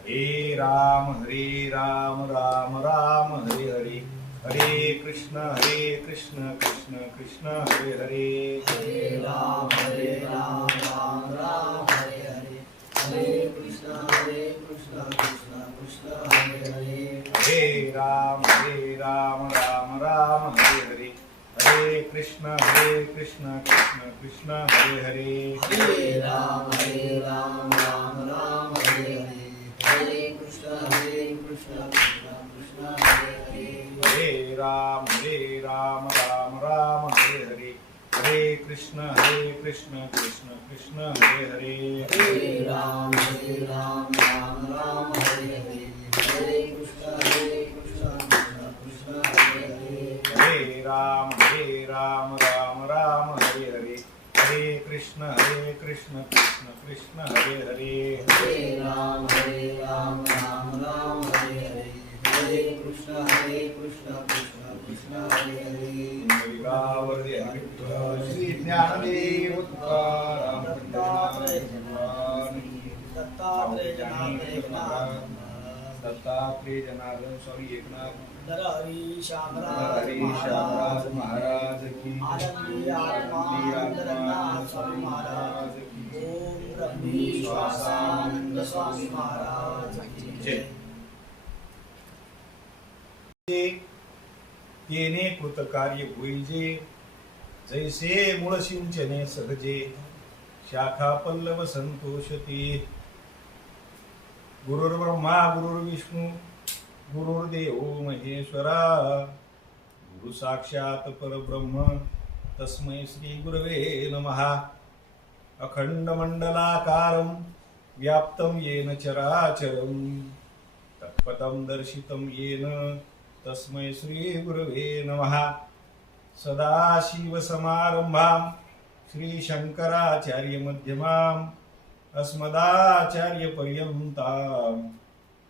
हरे राम राम राम हरे हरे, हरे कृष्ण कृष्ण कृष्ण हरे हरे, हरे राम राम राम हरे हरे, हरे कृष्ण कृष्ण कृष्ण हरे हरे, हरे राम राम राम हरे हरे, हरे कृष्ण कृष्ण कृष्ण हरे हरे, हरे राम राम राम हरे हरे, हरे कृष्ण कृष्ण कृष्ण हरे हरे, हरे राम राम राम हरे हरे, हरे कृष्ण कृष्ण कृष्ण हरे हरे, हरे राम राम हरे हरे, हरे कृष्ण कृष्ण कृष्ण हरे हरे, हरे राम राम हरे हरे, हरे कृष्ण कृष्ण कृष्ण हरे हरे, हरे राम राम हरे हरे, हरे कृष्ण कृष्ण कृष्ण हरे हरे, मल्लिकार्जुन विठ्ठल श्री ज्ञानदेव तुकाराम दत्तात्रेय भगवान दत्तात्रेय जनार्दन दत्तात्रेय जनार्दन स्वामी एकनाथ हरी हरी श्यामराज महाराज की आनंदी आत्मानंद स्वामी महाराज की ओम ब्रह्मी श्वासानंद स्वामी महाराज की जय। तेने कृतकार्य होईजे, जैसे मूळ सिंचने सहजे, शाखा पल्लव संतोषते, गुरुर्ब्रह्मा गुरुर्विष्णू गुरुर्देव महेश्वरा, गुरु साक्षात परब्रह्म तस्मै श्री गुरवे नमः, अखंड मंडलाकारं व्याप्तं येन चराचरं, तत्पदं दर्शितं येन तस्मै श्री गुरवे नमः, सदाशिवसमारंभां श्री शंकराचार्य मध्यमाम् अस्मदाचार्यपर्यन्तां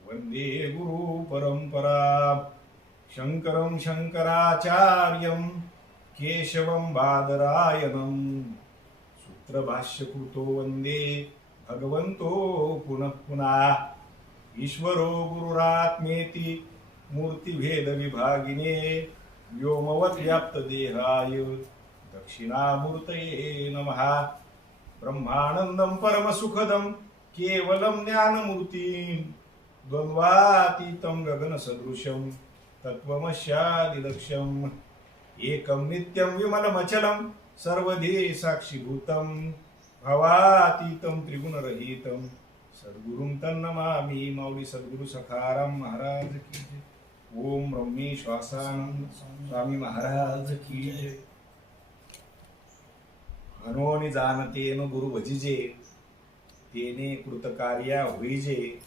वन्दे गुरु परंपरां, शंकरं शंकराचार्यं केशवं बादरायणं, सूत्रभाष्यकृतो वन्दे भगवन्तो पुनः पुनः, ईश्वरो गुरुरात्मेति मूर्तिभेदविभागिने, व्योमवद्व्याप्तदेहाय दक्षिणामूर्तये नमः, ब्रह्मानन्दं परमसुखदं केवलं ज्ञानमूर्तिं, द्वन्द्वातीतं गगनसदृशं तत्त्वमस्यादिलक्ष्यम्, एकं नित्यं विमलमचलं सर्वधी साक्षिभूतं, भवातीतं त्रिगुणरहितं सद्गुरुं तन्नमामि, माऊली सद्गुरु सखाराम महाराज की जय. ओम ब्रह्मी श्वासानंद स्वामी महाराज की जय. हनोनी जाणतेन गुरु भजिजे, तेने कृतकार्या होईजे,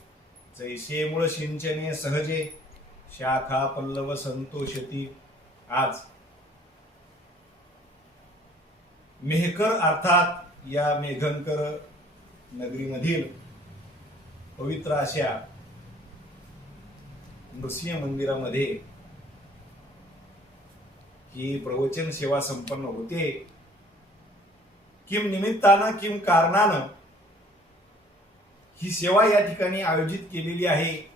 जैसे मूळ सिंचने सहजे, शाखा पल्लव संतोषती. आज मेहकर अर्थात या मेघंकर नगरीमधील पवित्र अशा नृसिंह मंदिरामध्ये ही प्रवचन सेवा संपन्न होते. किम निमित्तानं किम कारणानं ही सेवा या ठिकाणी आयोजित केलेली आहे,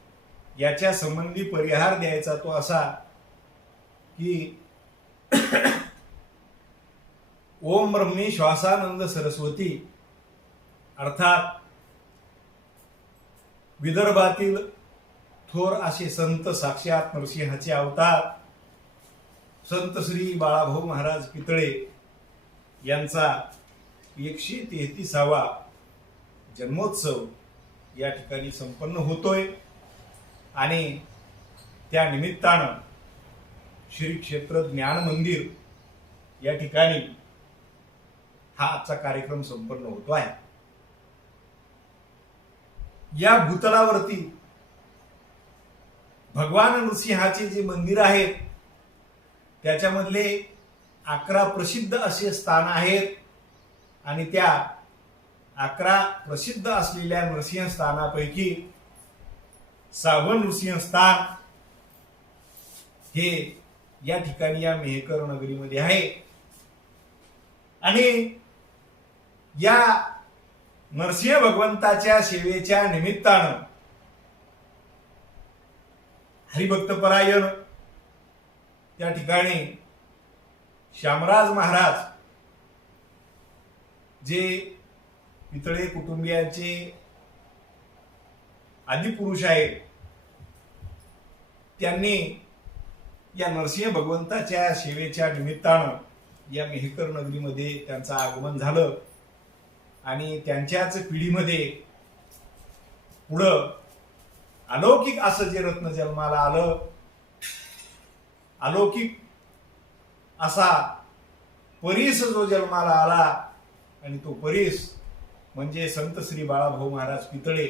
याच्या संबंधी परिहार द्यायचा तो असा की ओम ब्रह्मी श्वासानंद सरस्वती अर्थात विदर्भातील थोर असे संत साक्षात नरसिंहाचे अवतार संत श्री बाळाभाऊ महाराज पितळे यांचा 133वा जन्मोत्सव या ठिकाणी संपन्न होतोय आणि त्या निमित्तानं श्री क्षेत्र ज्ञान मंदिर या ठिकाणी हा आजचा कार्यक्रम संपन्न होतो आहे. या भूतलावरती भगवान नृसिंहाचे जे मंदिर आहेत त्याच्यामधले 11 प्रसिद्ध असे स्थान आहेत आणि त्या 11 प्रसिद्ध असलेल्या नृसिंह स्थानापैकी 6वं नृसिंह स्थान हे या ठिकाणी या मेहकर नगरीमध्ये आहे. आणि या नरसिंह भगवंताच्या सेवेच्या निमित्तानं हरिभक्तपरायण त्या ठिकाणी श्यामराज महाराज जे पितळे कुटुंबियांचे आदिपुरुष आहेत, त्यांनी या नरसिंह भगवंताच्या सेवेच्या निमित्तानं या मेहकर नगरीमध्ये त्यांचं आगमन झालं आणि त्यांच्याच पिढीमध्ये पुढं अलौकिक असं जे रत्न जन्माला आलं, अलौकिक असा परीस जो जन्माला आला आणि तो परीस म्हणजे संत श्री बाळाभाऊ महाराज पितळे,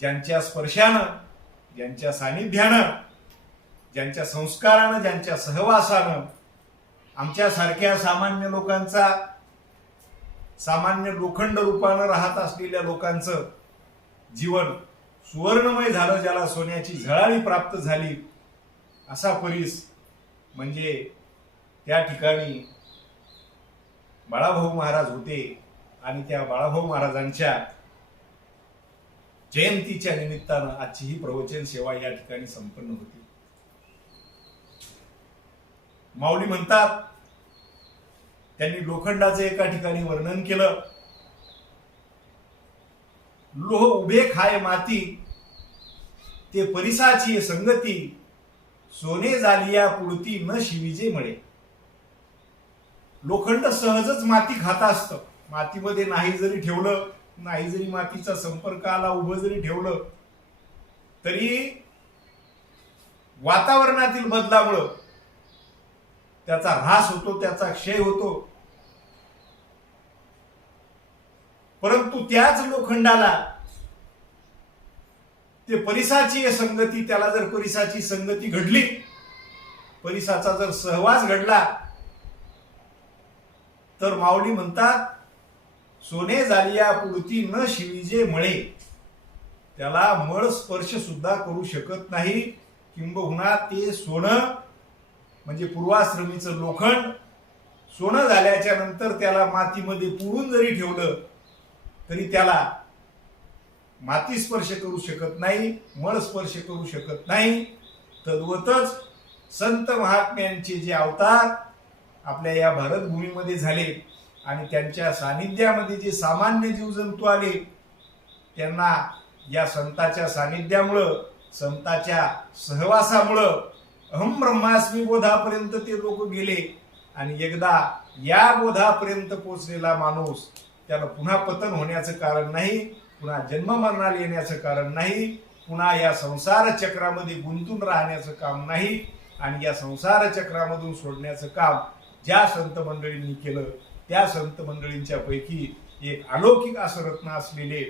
ज्यांच्या स्पर्शानं, ज्यांच्या सानिध्यानं, ज्यांच्या संस्कारानं, ज्यांच्या सहवासानं आमच्यासारख्या सामान्य लोकांचा, सामान्य लोखंड रूपानं राहत असलेल्या लोकांचं जीवन सुवर्णमय झालं, ज्याला सोन्याची झळाळी प्राप्त झाली, असा परीस म्हणजे त्या ठिकाणी बाळाभाऊ महाराज होते. आणि त्या बाळाभाऊ महाराजांच्या जयंतीच्या निमित्तानं आजची ही प्रवचन सेवा या ठिकाणी संपन्न होती. माऊली म्हणतात, त्यांनी लोखंडाचं एका ठिकाणी वर्णन केलं. लोह उभे खाय माती, ते परिसाची संगती, सोने झालिया पुढती न शिविजे मळे. लोखंड सहजच माती खात असतं. मातीमध्ये नाही जरी ठेवलं, नाही जरी मातीचा संपर्क आला, उभं जरी ठेवलं तरी वातावरणातील बदलामुळं त्याचा ऱ्हास होतो, त्याचा क्षय होतो. परंतु त्याच लोखंडाला ते परिसाची संगती, त्याला जर परिसाची संगती घडली, परिसाचा जर सहवास घडला, तर माऊली म्हणतात सोने झालिया पुढती न शिविजे मळे. त्याला मळ स्पर्श सुद्धा करू शकत नाही. किंबहुना ते सोनं म्हणजे पूर्वाश्रमीचं लोखंड सोनं झाल्याच्या नंतर त्याला मातीमध्ये पुरून जरी ठेवलं तरी त्याला माती स्पर्श करू शकत नाही, मळ स्पर्श करू शकत नाही. तद्वतच संत महात्म्यांचे जे अवतार आपल्या या भारतभूमीमध्ये झाले आणि त्यांच्या सानिध्यामध्ये जे सामान्य जीवजंतू आले, त्यांना या संताच्या सानिध्यामुळं, संताच्या सहवासामुळं अहम ब्रह्मास्मी बोधापर्यंत ते लोक गेले. आणि एकदा या बोधापर्यंत पोचलेला माणूस, त्याला पुन्हा पतन होण्याचं कारण नाही, पुन्हा जन्म मरणाला येण्याचं कारण नाही, पुन्हा या संसार चक्रामध्ये गुंतून राहण्याचं काम नाही. आणि या संसार चक्रामधून सोडण्याचं काम ज्या संत मंडळींनी केलं, त्या संत मंडळींच्या पैकी एक अलौकिक असं रत्न असलेले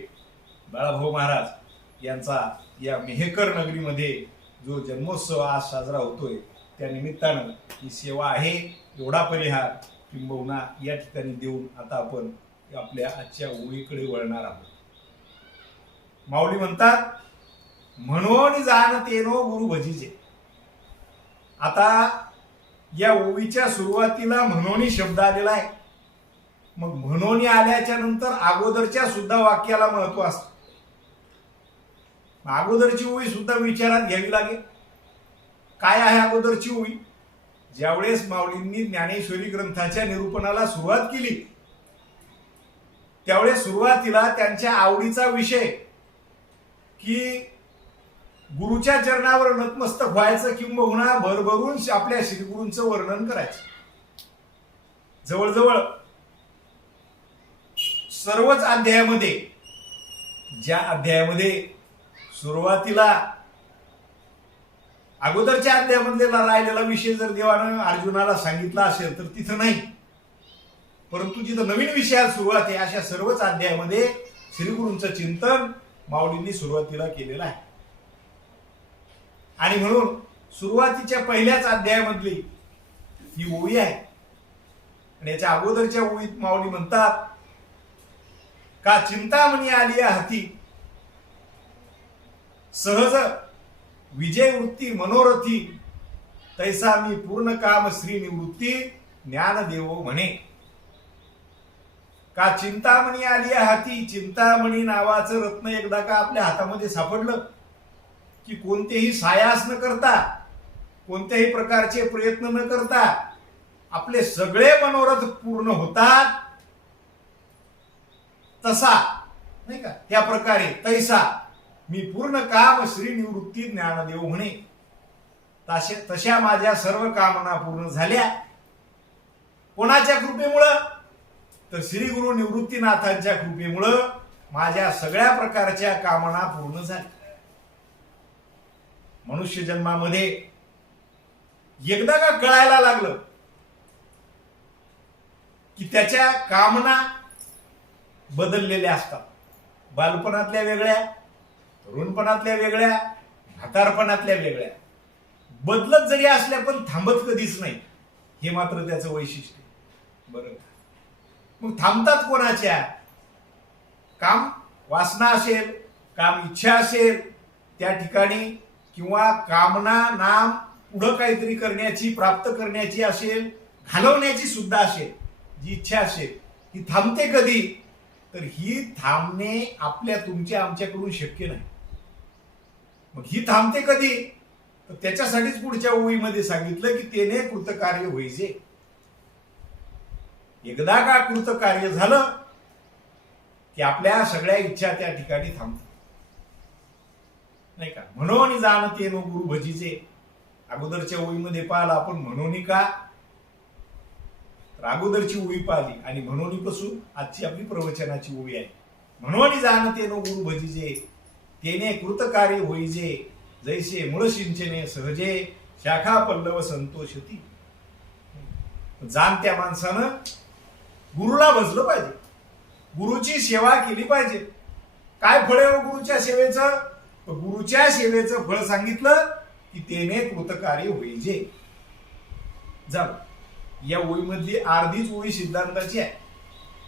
बाळाभाऊ महाराज यांचा या मेहकर नगरीमध्ये जो जन्मोत्सव आज साजरा होतोय, त्या निमित्तानं ही सेवा आहे. एवढा परिहार किंबहुना या ठिकाणी देऊन आता आपण आपल्या आजच्या ओळीकडे वळणार आहोत. माऊली म्हणतात, म्हणून जाणतेनो गुरु भजीचे. आता या ओवीच्या सुरुवातीला म्हणोनी शब्द आलेला आहे. मग म्हणोनी आल्याच्या नंतर अगोदरच्या सुद्धा वाक्याला महत्व असतं. अगोदरची ओवी सुद्धा विचारात घ्यावी लागेल. काय आहे अगोदरची ओवी? ज्यावेळेस माऊलींनी ज्ञानेश्वरी ग्रंथाच्या निरूपणाला सुरुवात केली, त्यावेळेस सुरुवातीला त्यांच्या आवडीचा विषय की गुरुच्या चरणावर नतमस्तक व्हायचं किंबहुना भरभरून आपल्या श्रीगुरूंचं वर्णन करायचं. जवळजवळ सर्वच अध्यायामध्ये, ज्या अध्यायामध्ये सुरुवातीला अगोदरच्या अध्यायामधले राहिलेला विषय जर देवानं अर्जुनाला सांगितला असेल तर तिथं नाही, परंतु जिथं नवीन विषयात सुरुवात आहे अशा सर्वच अध्यायामध्ये श्रीगुरूंचं चिंतन माऊलींनी सुरुवातीला केलेलं आहे. आणि म्हणून सुरुवातीच्या पहिल्याच अध्यायामधली ही ओवी आहे. आणि याच्या अगोदरच्या ओवीत माऊली म्हणतात, का चिंतामणी आली हाती, सहज विजय वृत्ती मनोरथी, तैसा मी पूर्ण काम श्री निवृत्ती ज्ञानदेव म्हणे. का चिंतामणी आली हाती. चिंतामणी नावाचं रत्न एकदा का आपल्या हातामध्ये सापडलं, की कोणतेही सायास न करता, कोणत्याही प्रकारचे प्रयत्न न करता आपले सगळे मनोरथ पूर्ण होतात, तसा नाही का, त्या प्रकारे तैसा मी पूर्ण काम श्री निवृत्ती ज्ञानदेव म्हणे. तशा माझ्या सर्व कामना पूर्ण झाल्या. कोणाच्या कृपेमुळं? तर श्री गुरु निवृत्तीनाथांच्या कृपेमुळं माझ्या सगळ्या प्रकारच्या कामना पूर्ण झाल्या. मनुष्य जन्मामध्ये एकदा का कळायला लागलं की त्याच्या कामना बदललेल्या असतात. बालपणातल्या वेगळ्या, तरुणपणातल्या वेगळ्या, म्हातारपणातल्या वेगळ्या, बदलत जरी असल्या पण थांबत कधीच नाही. हे मात्र त्याचं वैशिष्ट्य. बरोबर. मग थांबतात कोणाच्या? काम वासना असेल, काम इच्छा असेल त्या ठिकाणी, किंवा कामना नाम पुढं काहीतरी करण्याची, प्राप्त करण्याची असेल, घालवण्याची सुद्धा असेल, जी इच्छा असेल, ही थांबते कधी? तर ही थांबणे आपल्या तुमच्या आमच्याकडून शक्य नाही. मग ही थांबते कधी? तर त्याच्यासाठीच पुढच्या ओळीमध्ये सांगितलं की तेने कृतकार्य होईजे. एकदा का कृतकार्य झालं की आपल्या सगळ्या इच्छा त्या ठिकाणी थांबतात, नाही का. म्हणून जाणते नो गुरु भजीचे. अगोदरच्या ओळीमध्ये पाहिलं आपण म्हणून का, अगोदरची ओळी पाहिली आणि म्हणून पासून आजची आपली प्रवचनाची ओळी आहे. म्हणून जाणते नो गुरु भजीचे तेने कृतकार्य होईजे, जैसे मूळ सिंचने सहजे शाखा पल्लव संतोषती. जाणत्या माणसानं गुरुला भजलं पाहिजे, गुरुची सेवा केली पाहिजे. काय फळ आहे गुरुच्या सेवेचं? गुरुच्या सेवेचं फळ सांगितलं की तेने कृतकार्य होईजे. झालं. या ओळीमधली अर्धीच ओळी सिद्धांताची आहे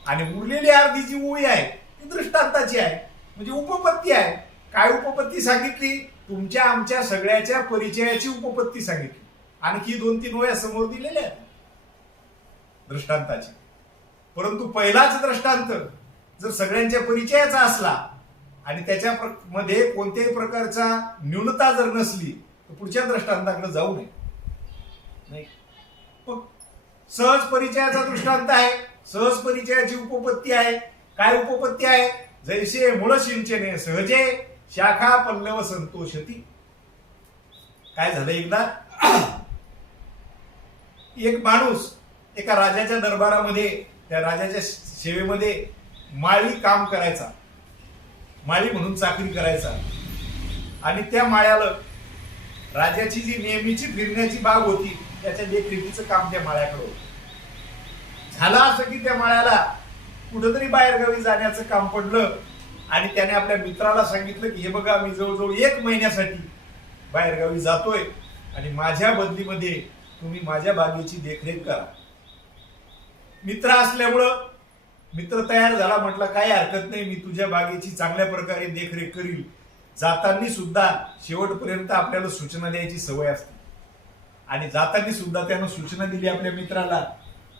आणि उरलेली अर्धी जी ओळी आहे ती दृष्टांताची आहे, म्हणजे उपपत्ती आहे. काय उपपत्ती सांगितली? तुमच्या आमच्या सगळ्याच्या परिचयाची उपपत्ती सांगितली. आणखी 2-3 ओळ्या समोर दिलेल्या आहेत दृष्टांताची. परंतु पहिलाच दृष्टांत जर सगळ्यांच्या परिचयाचा असला आणि त्याच्या मध्ये कोणत्याही प्रकारचा न्यूनता जर नसली तर पुढच्या दृष्टांताकडे जाऊ नये. नाही, पण सहज परिचयाचा दृष्टांत आहे, सहज परिचयाची उपपत्ती आहे. काय उपपत्ती आहे? जैसे मूळ सिंचने सहजे शाखा पल्लव संतोषती. काय झालं? एकदा एक माणूस एका राजाच्या दरबारामध्ये, त्या राजाच्या सेवेमध्ये माळी काम करायचा, माळी म्हणून चाकरी करायचा. आणि त्या माळ्याला राजाची जी नेहमीची फिरण्याची बाग होती त्याच्या देखरेखीचं काम त्या माळ्याकडे होतं. झालं असं की त्या माळ्याला कुठंतरी बाहेरगावी जाण्याचं काम पडलं आणि त्याने आपल्या मित्राला सांगितलं की हे बघा, मी जवळजवळ 1 महिन्यासाठी बाहेरगावी जातोय आणि माझ्या बदलीमध्ये तुम्ही माझ्या बागेची देखरेख करा. मित्र असल्यामुळं मित्र तयार झाला. म्हटलं काही हरकत नाही, मी तुझ्या बागेची चांगल्या प्रकारे देखरेख करील. जाताना सुद्धा शेवटपर्यंत आपल्याला सूचना द्यायची सवय असते आणि जाताना सुद्धा त्यानं सूचना दिली आपल्या मित्राला,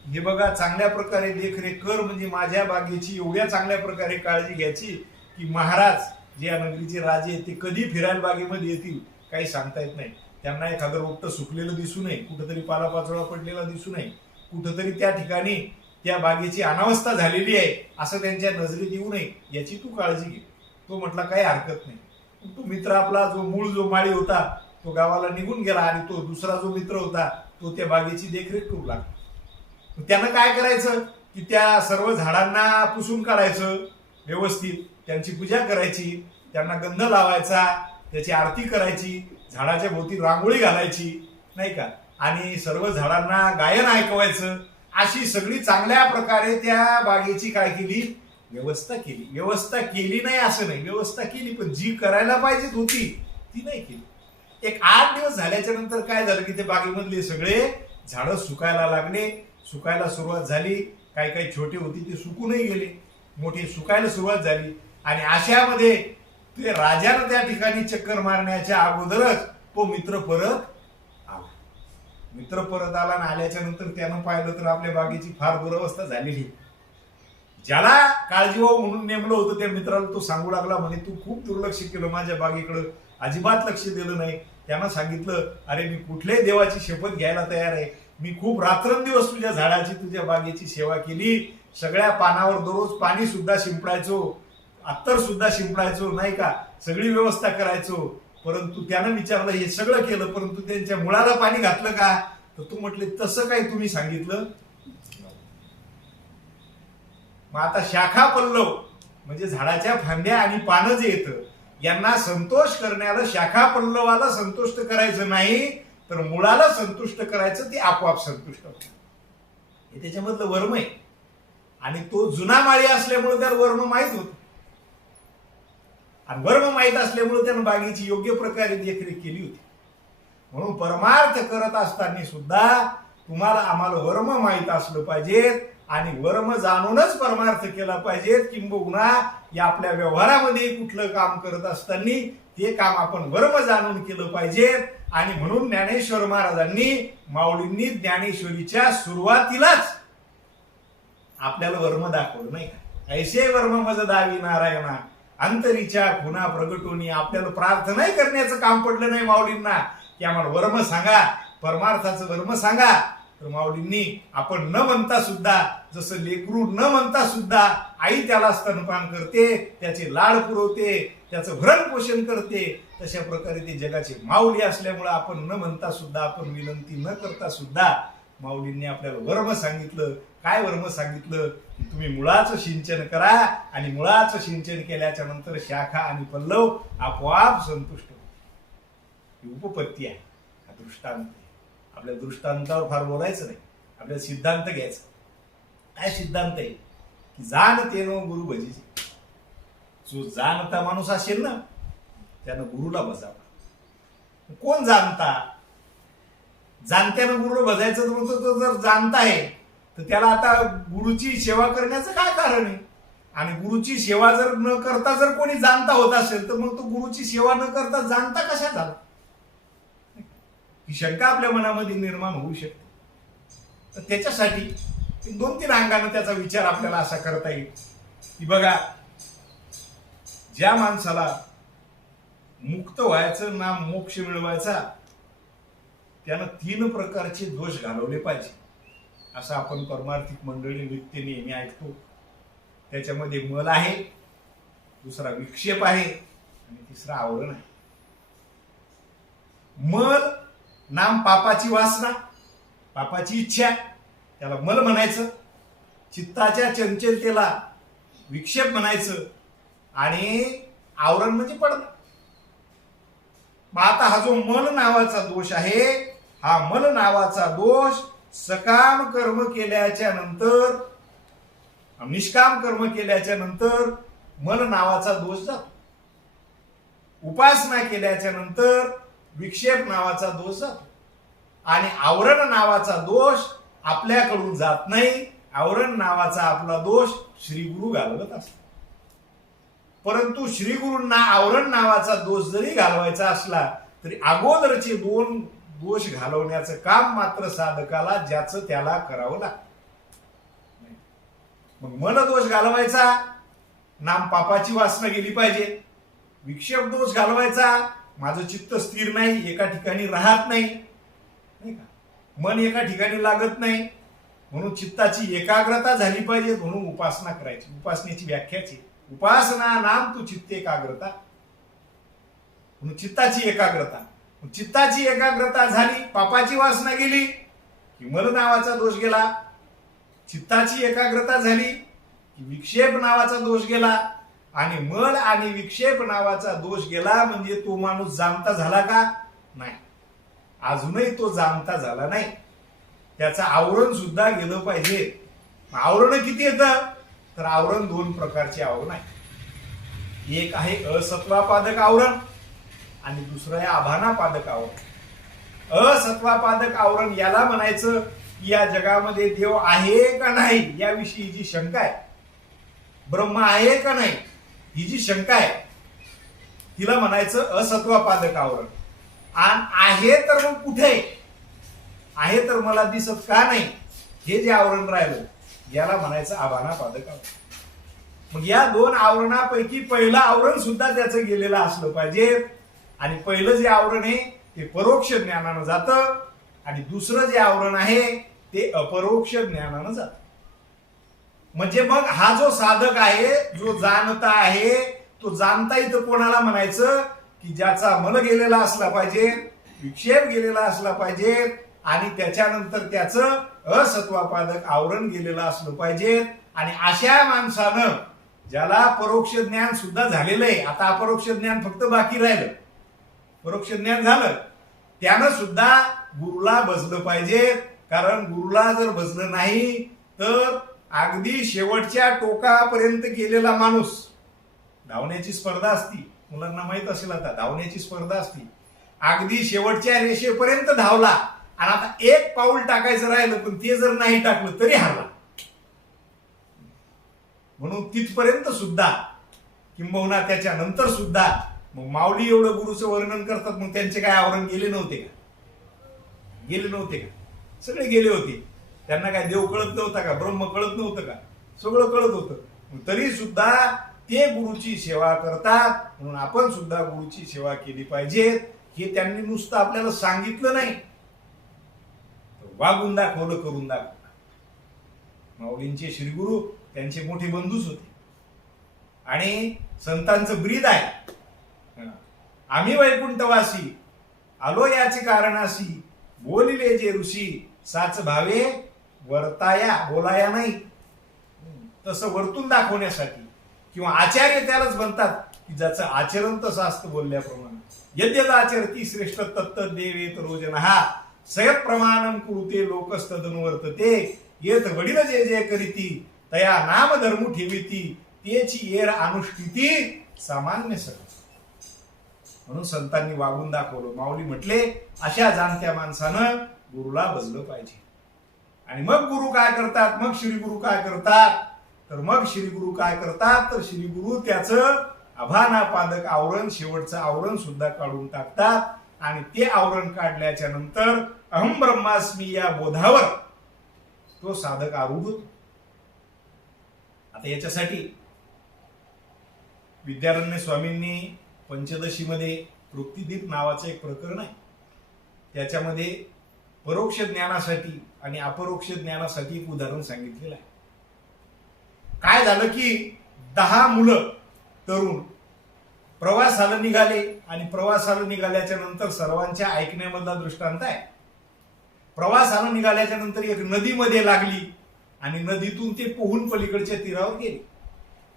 हे बघा चांगल्या प्रकारे देखरेख कर, म्हणजे माझ्या बागेची एवढ्या चांगल्या प्रकारे काळजी घ्यायची की महाराज जे या नगरीचे राजे आहेत ते कधी फिरायला बागेमध्ये येतील काही सांगता येत नाही. त्यांना एखादं रोपटं सुकलेलं दिसू नये, कुठंतरी पालापाचोळा पडलेला दिसू नये, कुठंतरी त्या ठिकाणी त्या बागेची अनावस्था झालेली आहे असं त्यांच्या नजरेत येऊ नये, याची तू काळजी घे. तो म्हटला काही हरकत नाही. तो मित्र आपला जो माळी होता तो गावाला निघून गेला आणि तो दुसरा जो मित्र होता तो त्या बागेची देखरेख करू लागला. त्यानं काय करायचं की त्या सर्व झाडांना पुसून काढायचं, व्यवस्थित त्यांची पूजा करायची, त्यांना गंध लावायचा, त्याची आरती करायची, झाडाच्या भोवती रांगोळी घालायची, नाही का, आणि सर्व झाडांना गायन ऐकवायचं. अशी सगळी चांगल्या प्रकारे त्या बागेची काय केली? व्यवस्था केली. व्यवस्था केली नाही असं नाही, व्यवस्था केली, पण जी करायला पाहिजे होती ती नाही केली. एक 8 दिवस झाल्याच्या नंतर काय झालं की ते बागेमधले सगळे झाडं सुकायला लागले, सुकायला सुरुवात झाली. काही काही छोटे होते ते सुकूनही गेले, मोठे सुकायला सुरुवात झाली. आणि अशामध्ये ते राजानं त्या ठिकाणी चक्कर मारण्याच्या अगोदरच तो मित्र परत आला. मित्र परत आला आणि आल्याच्या नंतर त्यानं पाहिलं तर आपल्या बागेची फार दुरवस्था झालेली. ज्याला काळजीवाहू म्हणून नेमलं होतं त्या मित्राला तो सांगू लागला, म्हणे तू खूप दुर्लक्ष केलं माझ्या बागेकडं, अजिबात लक्ष दिलं नाही. त्यानं सांगितलं, अरे मी कुठल्याही देवाची शपथ घ्यायला तयार आहे, मी खूप रात्रंदिवस तुझ्या झाडाची तुझ्या बागेची सेवा केली, सगळ्या पानावर दररोज पाणी सुद्धा शिंपडायचो, अत्तर सुद्धा शिंपडायचो, नाही का, सगळी व्यवस्था करायचो. परंतु त्यानं विचारलं, हे सगळं केलं परंतु त्यांच्या मुळाला पाणी घातलं का? तर तू म्हटले तसं काही तुम्ही सांगितलं. मग आता शाखा पल्लव म्हणजे झाडाच्या फांद्या आणि पानं जे येतं यांना संतोष करण्याला शाखा पल्लवाला संतुष्ट करायचं नाही, तर मुळाला संतुष्ट करायचं, ते आपोआप संतुष्ट होतं. हे त्याच्यामधलं वर्म आहे. आणि तो जुना माळी असल्यामुळे त्याला वर्म माहीत होत, आणि वर्म माहीत असल्यामुळे त्यानं बागेची योग्य प्रकारे देखरेख केली होती. म्हणून परमार्थ करत असताना सुद्धा तुम्हाला आम्हाला वर्म माहीत असलं पाहिजे, आणि वर्म जाणूनच परमार्थ केला पाहिजे. किंबहुना या आपल्या व्यवहारामध्ये कुठलं काम करत असताना ते काम आपण वर्म जाणून केलं पाहिजे. आणि म्हणून ज्ञानेश्वर महाराजांनी, माऊलींनी ज्ञानेश्वरीच्या सुरुवातीलाच आपल्याला वर्म दाखवलं, नाही का, ऐसे वर्म मज दावी नारायणा अंतरीच्या खुना प्रगटोनी. आपल्याला प्रार्थनाही करण्याचं काम पडलं नाही माऊलींना की आम्हाला वर्म सांगा, परमार्थाचं वर्म सांगा. तर माऊलींनी आपण न म्हणता सुद्धा, जसं लेकरू न म्हणता सुद्धा आई त्याला स्तनपान करते, त्याचे लाड पुरवते, त्याचं भरण पोषण करते, तशा प्रकारे ते जगाचे माऊली असल्यामुळे आपण न म्हणता सुद्धा, आपण विनंती न करता सुद्धा माऊलींनी आपल्याला वर्म सांगितलं. काय वर्म सांगितलं? की तुम्ही मुळाचं सिंचन करा, आणि मुळाचं सिंचन केल्याच्या नंतर शाखा आणि पल्लव आपोआप संतुष्ट होते. उपपत्ती आहे, हा दृष्टांत आहे. आपल्या दृष्टांतावर फार बोलायचं नाही, आपल्याला सिद्धांत घ्यायचा. काय सिद्धांत आहे? की जाणते नो गुरु भजीचे. जो जाणता माणूस असेल ना, त्यानं गुरुला भजावा. कोण जाणता? जाणत्यानं गुरु भजायचं तर म्हणतो, तो जर जाणता आहे तर त्याला आता गुरुची सेवा करण्याचं काय कारण आहे? आणि गुरुची सेवा जर न करता जर कोणी जाणता होत असेल तर मग तो गुरुची सेवा न करता जाणता कशा झाला? ही शंका आपल्या मनामध्ये निर्माण होऊ शकते. तर त्याच्यासाठी 2-3 अंगाने त्याचा विचार आपल्याला असा करता येईल की बघा, ज्या माणसाला मुक्त व्हायचं ना मोक्ष मिळवायचा, त्यानं 3 प्रकारचे दोष घालवले पाहिजे, असं आपण परमार्थिक मंडळी नित्य नेहमी ऐकतो. त्याच्यामध्ये मल आहे, दुसरा विक्षेप आहे, आणि तिसरा आवरण आहे. मल नाम पापाची वासना, पापाची इच्छा, त्याला मल म्हणायचं. चित्ताच्या चंचलतेला विक्षेप म्हणायचं. आणि आवरण म्हणजे पडणं. मग आता हा जो मल नावाचा दोष आहे, हा मल नावाचा दोष सकाम कर्म केल्याच्या नंतर, निष्काम कर्म केल्याच्या नंतर मल नावाचा दोष जातो. उपासना केल्याच्या नंतर विक्षेप नावाचा दोष जातो. आणि आवरण नावाचा दोष आपल्याकडून जात नाही. आवरण नावाचा आपला दोष श्री गुरु घालवत असतात. परंतु श्री गुरूंना आवरण नावाचा दोष जरी घालवायचा असला तरी अगोदरचे 2 दोष घालवण्याचं काम मात्र साधकाला ज्याचं त्याला करावं लागतं. मग मन दोष घालवायचा, नाम पापाची वासना गेली पाहिजे. विक्षेप दोष घालवायचा, माझं चित्त स्थिर नाही, एका ठिकाणी राहत नाही, नाही का, मन एका ठिकाणी लागत नाही, म्हणून चित्ताची एकाग्रता झाली पाहिजे, म्हणून उपासना करायची. उपासनेची व्याख्याची उपासना नाम तू चित्त एकाग्रता, म्हणून चित्ताची एकाग्रता. चित्ताची एकाग्रता झाली, पापाची वासना गेली की मल नावाचा दोष गेला. चित्ताची एकाग्रता झाली की विक्षेप नावाचा दोष गेला. आणि मल आणि विक्षेप नावाचा दोष गेला म्हणजे तो माणूस जाणता झाला का? नाही, अजूनही तो जाणता झाला नाही. त्याचं आवरण सुद्धा गेलं पाहिजे. आवरण किती येतं? तर आवरण 2 प्रकारचे आवरण आहे. एक आहे असत्वापादक आवरण आणि दुसरं आहे आभानापादक आवरण. असत्वापादक आवरण याला म्हणायचं की या जगामध्ये देव आहे का नाही याविषयी जी शंका आहे, ब्रह्म आहे का नाही ही जी शंका आहे, तिला म्हणायचं असत्वापादक आवरण. आणि आहे तर मग कुठे आहे तर मला दिसत का नाही, हे जे आवरण राहिलं याला म्हणायचं आभानापादक आवरण. मग या दोन आवरणापैकी पहिलं आवरण सुद्धा त्याचं गेलेलं असलं पाहिजे. आणि पहिलं जे आवरण आहे ते परोक्ष ज्ञानानं जातं आणि दुसरं जे आवरण आहे ते अपरोक्ष ज्ञानानं जातं. म्हणजे मग हा जो साधक आहे, जो जाणता आहे, तो जाणता इथं कोणाला म्हणायचं की ज्याचा मन गेलेला असला पाहिजे, विक्षेप गेलेला असला पाहिजे आणि त्याच्यानंतर त्याचं असत्वापादक आवरण गेलेलं असलं पाहिजे. आणि अशा माणसानं ज्याला परोक्ष ज्ञान सुद्धा झालेलं आहे, आता अपरोक्ष ज्ञान फक्त बाकी राहिलं, परोक्ष ज्ञान झालं, त्यानं सुद्धा गुरुला भजलं पाहिजे. कारण गुरुला जर भजलं नाही तर अगदी शेवटच्या टोकापर्यंत गेलेला माणूस, धावण्याची स्पर्धा असती, मुलांना माहित असेल आता धावण्याची स्पर्धा असती, अगदी शेवटच्या रेषेपर्यंत धावला आणि आता एक पाऊल टाकायचं राहिलं पण ते जर नाही टाकलं तरी हरला. म्हणून तिथपर्यंत सुद्धा किंबहुना त्याच्यानंतर सुद्धा मग माऊली एवढं गुरुचं वर्णन करतात, मग त्यांचे काय आवरण गेले नव्हते का? गेले नव्हते का? सगळे गेले होते. त्यांना काय देव कळत नव्हता का? ब्रह्म कळत नव्हतं का? सगळं कळत होतं. तरी सुद्धा ते गुरुची सेवा करतात. म्हणून आपण सुद्धा गुरुची सेवा केली पाहिजे. हे त्यांनी नुसतं आपल्याला सांगितलं नाही, वागून दाखवलं, करून दाखवलं. माऊलींचे श्रीगुरु त्यांचे मोठे बंधूच होते आणि संतांचं ब्रीद आहे, आम्ही वैकुंठवासी आलो याचे कारणासी, बोलिले जे ऋषी साच भावे वर्ताया, बोलाया नाही. तसं वर्तून दाखवण्यासाठी किंवा आचार्य त्यालाच म्हणतात की ज्याचं आचरण तसं असतं बोलल्याप्रमाणे. यद्यद आचरती श्रेष्ठ तत्त देवेत रोजन हा सयत प्रमाणम कुरुते लोकस्तदनुवर्तते, येत वडील जे जे करीती तया नाम धर्मू ठेविती, तेची येर अनुष्ठिती सामान्य सगळं. म्हणून संतांनी वागून दाखवलं. माऊली म्हटले अशा जाणत्या माणसानं गुरुला भजलं पाहिजे. आणि मग गुरु काय करतात? मग श्री गुरु काय करतात? तर मग श्री गुरु काय करतात? तर श्री गुरु त्याचं आभानापादक आवरण, शेवटचं आवरण सुद्धा काढून टाकतात. आणि ते आवरण काढल्याच्या नंतर अहम ब्रह्मास्मी या बोधावर तो साधक आरूढ होतो. आता याच्यासाठी विद्यारण्य स्वामींनी पंचदशीमध्ये तृप्तिदीप नावाचं एक प्रकरण आहे. त्याच्यामध्ये परोक्ष ज्ञानासाठी आणि अपरोक्ष ज्ञानासाठी एक उदाहरण सांगितलेलं आहे. काय झालं की 10 मुलं तरुण प्रवासाला निघाले आणि प्रवासाला निघाल्याच्या नंतर सर्वांच्या ऐकण्यामधला दृष्टांत आहे. प्रवासाला निघाल्याच्या नंतर एक नदीमध्ये लागली आणि नदीतून ते पोहून पलीकडच्या तीरावर गेले.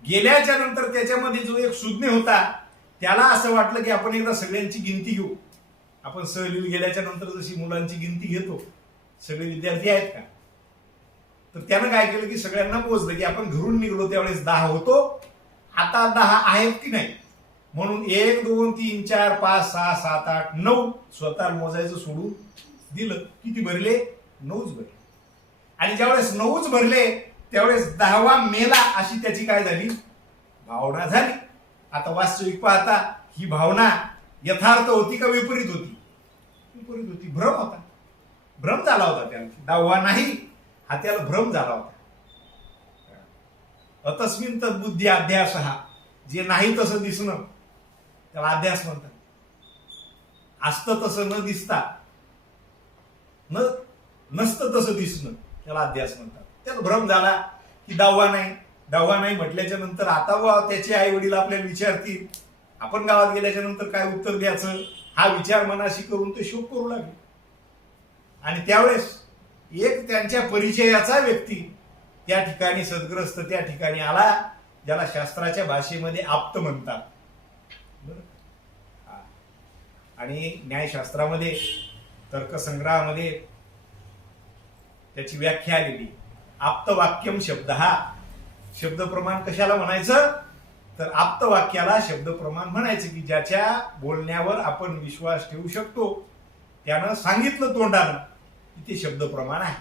गेल्याच्या नंतर त्याच्यामध्ये जो एक सुज्ञ होता त्याला असं वाटलं की आपण एकदा सगळ्यांची गिनती घेऊ. आपण सहलीला गेल्याच्या नंतर जशी मुलांची गिनती घेतो, सगळे विद्यार्थी आहेत का, तर त्यानं काय केलं की सगळ्यांना मोजलं की आपण घरून निघलो त्यावेळेस 10 होतो, आता 10 आहेत की नाही. म्हणून 1 2 3 4 5 6 7 8 9 स्वतः मोजायचं सोडून दिलं. किती भरले? 9च भरले. आणि ज्यावेळेस 9च भरले त्यावेळेस 10वा मेला अशी त्याची काय झाली? भावना झाली. आता वास्तविक पाहता ही भावना यथार्थ होती का विपरीत होती? विपरीत होती. भ्रम होता, भ्रम झाला होता त्याला. 10वा नाही हा त्याला भ्रम झाला होता. अतस्मिन तद्बुद्धी अध्यास, हा जे नाही तसं दिसणं त्याला अध्यास म्हणतात. असतं तसं न दिसता, नसतं तसं दिसणं त्याला अध्यास म्हणतात. त्याला भ्रम झाला की 10वा नाही. 10वा नाही म्हटल्याच्या नंतर आता त्याचे आई वडील आपल्याला विचारतील, आपण गावात गेल्याच्या नंतर काय उत्तर द्यायचं हा विचार मनाशी करून ते शोक करू लागले. आणि त्यावेळेस एक त्यांच्या परिचयाचा व्यक्ती त्या ठिकाणी सद्ग्रस्त त्या ठिकाणी आला, ज्याला शास्त्राच्या भाषेमध्ये आप्त म्हणतात. आणि न्यायशास्त्रामध्ये तर्कसंग्रहामध्ये त्याची व्याख्या आलेली. आप्तवाक्यम शब्द, हा शब्द प्रमाण कशाला म्हणायचं? तर आप्तवाक्याला शब्द प्रमाण म्हणायचं की ज्याच्या बोलण्यावर आपण विश्वास ठेवू शकतो, त्यानं सांगितलं तोंडानं की ते शब्द प्रमाण आहे.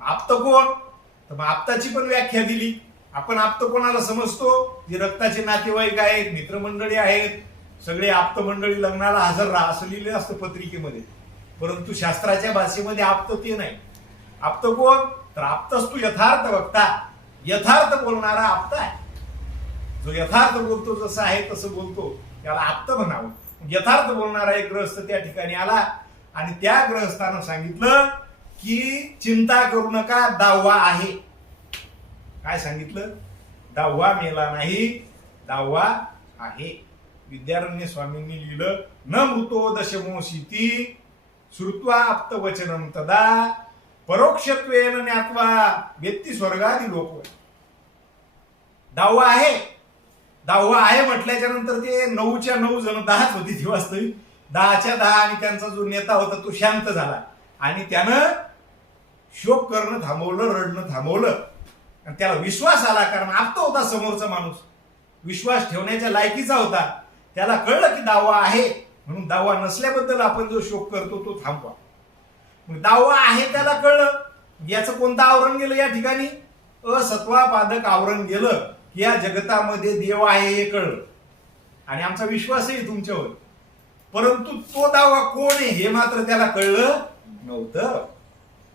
आप्त कोण? तर मग आप्ताची पण व्याख्या दिली. आपण आप्त कोणाला समजतो? जे रक्ताचे नातेवाईक आहेत, मित्रमंडळी आहेत, सगळे आप्त मंडळी लग्नाला हजर राहा असं लिहिलं असतं पत्रिकेमध्ये. परंतु शास्त्राच्या भाषेमध्ये आप्त ते नाही. आप्त कोण? तर आप्तच तू यथार्थ वक्ता, यथार्थ बोलणारा आप्त आहे. जो यथार्थ बोलतो, जसं आहे तसं बोलतो, त्याला आप्त म्हणावं. यथार्थ बोलणारा एक गृहस्थ त्या ठिकाणी आला आणि त्या गृहस्थानं सांगितलं की चिंता करू नका, दावा आहे. काय सांगितलं? दावा मेला नाही, दावा आहे. विद्यारण्य स्वामींनी लिहिलं, न मृतो दशमोशीती श्रुत्वा आप्तवचनम तदा परोक्षत्वेन ज्ञात्वा व्यक्ती स्वर्गादी लोक. दावा आहे, दावा आहे म्हटल्याच्या नंतर ते 9च्या 9 जण 10च होती ती वास्तविक, 10च्या 10 आणि त्यांचा जो नेता होता तो शांत झाला आणि त्यानं शोक करणं थांबवलं, रडणं थांबवलं आणि त्याला विश्वास आला. कारण आप्त होता समोरचा माणूस, विश्वास ठेवण्याच्या लायकीचा होता. त्याला कळलं की दावा आहे, म्हणून दावा नसल्याबद्दल आपण जो शोक करतो तो थांबवा. मग दावा आहे त्याला कळलं. याचं कोणतं आवरण गेलं या ठिकाणी? असत्वापादक आवरण गेलं की या जगतामध्ये देव आहे हे कळलं आणि आमचा विश्वासही तुमच्यावर. परंतु तो दावा कोण आहे हे मात्र त्याला कळलं नव्हतं.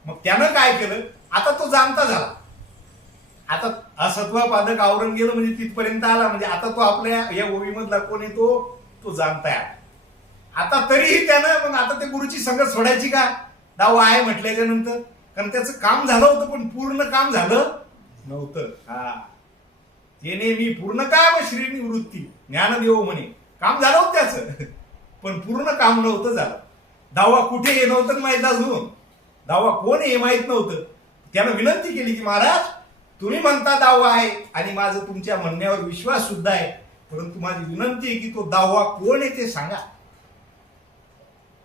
मग त्यानं काय केलं? आता तो जाणता झाला. आता असत्वापादक आवरण गेलं म्हणजे तिथपर्यंत आला, म्हणजे आता तो आपल्या या ओवीमधला कोण आहे तो जाणताय. आता तरीही त्यानं मग आता ते गुरुची संगत सोडायची का दावा आहे म्हटल्याच्या नंतर? कारण त्याचं काम झालं होतं पण पूर्ण काम झालं नव्हतं. त्याने मी पूर्ण काय श्रीनिवृत्ती ज्ञानदेव म्हणे, काम झालं होतं त्याचं पण पूर्ण काम नव्हतं झालं. दावा कुठे हे नव्हतं माहित, अजून दावा कोण हे माहित नव्हतं. त्यानं विनंती केली की महाराज तुम्ही म्हणता दावा आहे आणि माझं तुमच्या म्हणण्यावर विश्वास सुद्धा आहे, परंतु माझी विनंती आहे की तो दावा कोण आहे ते सांगा.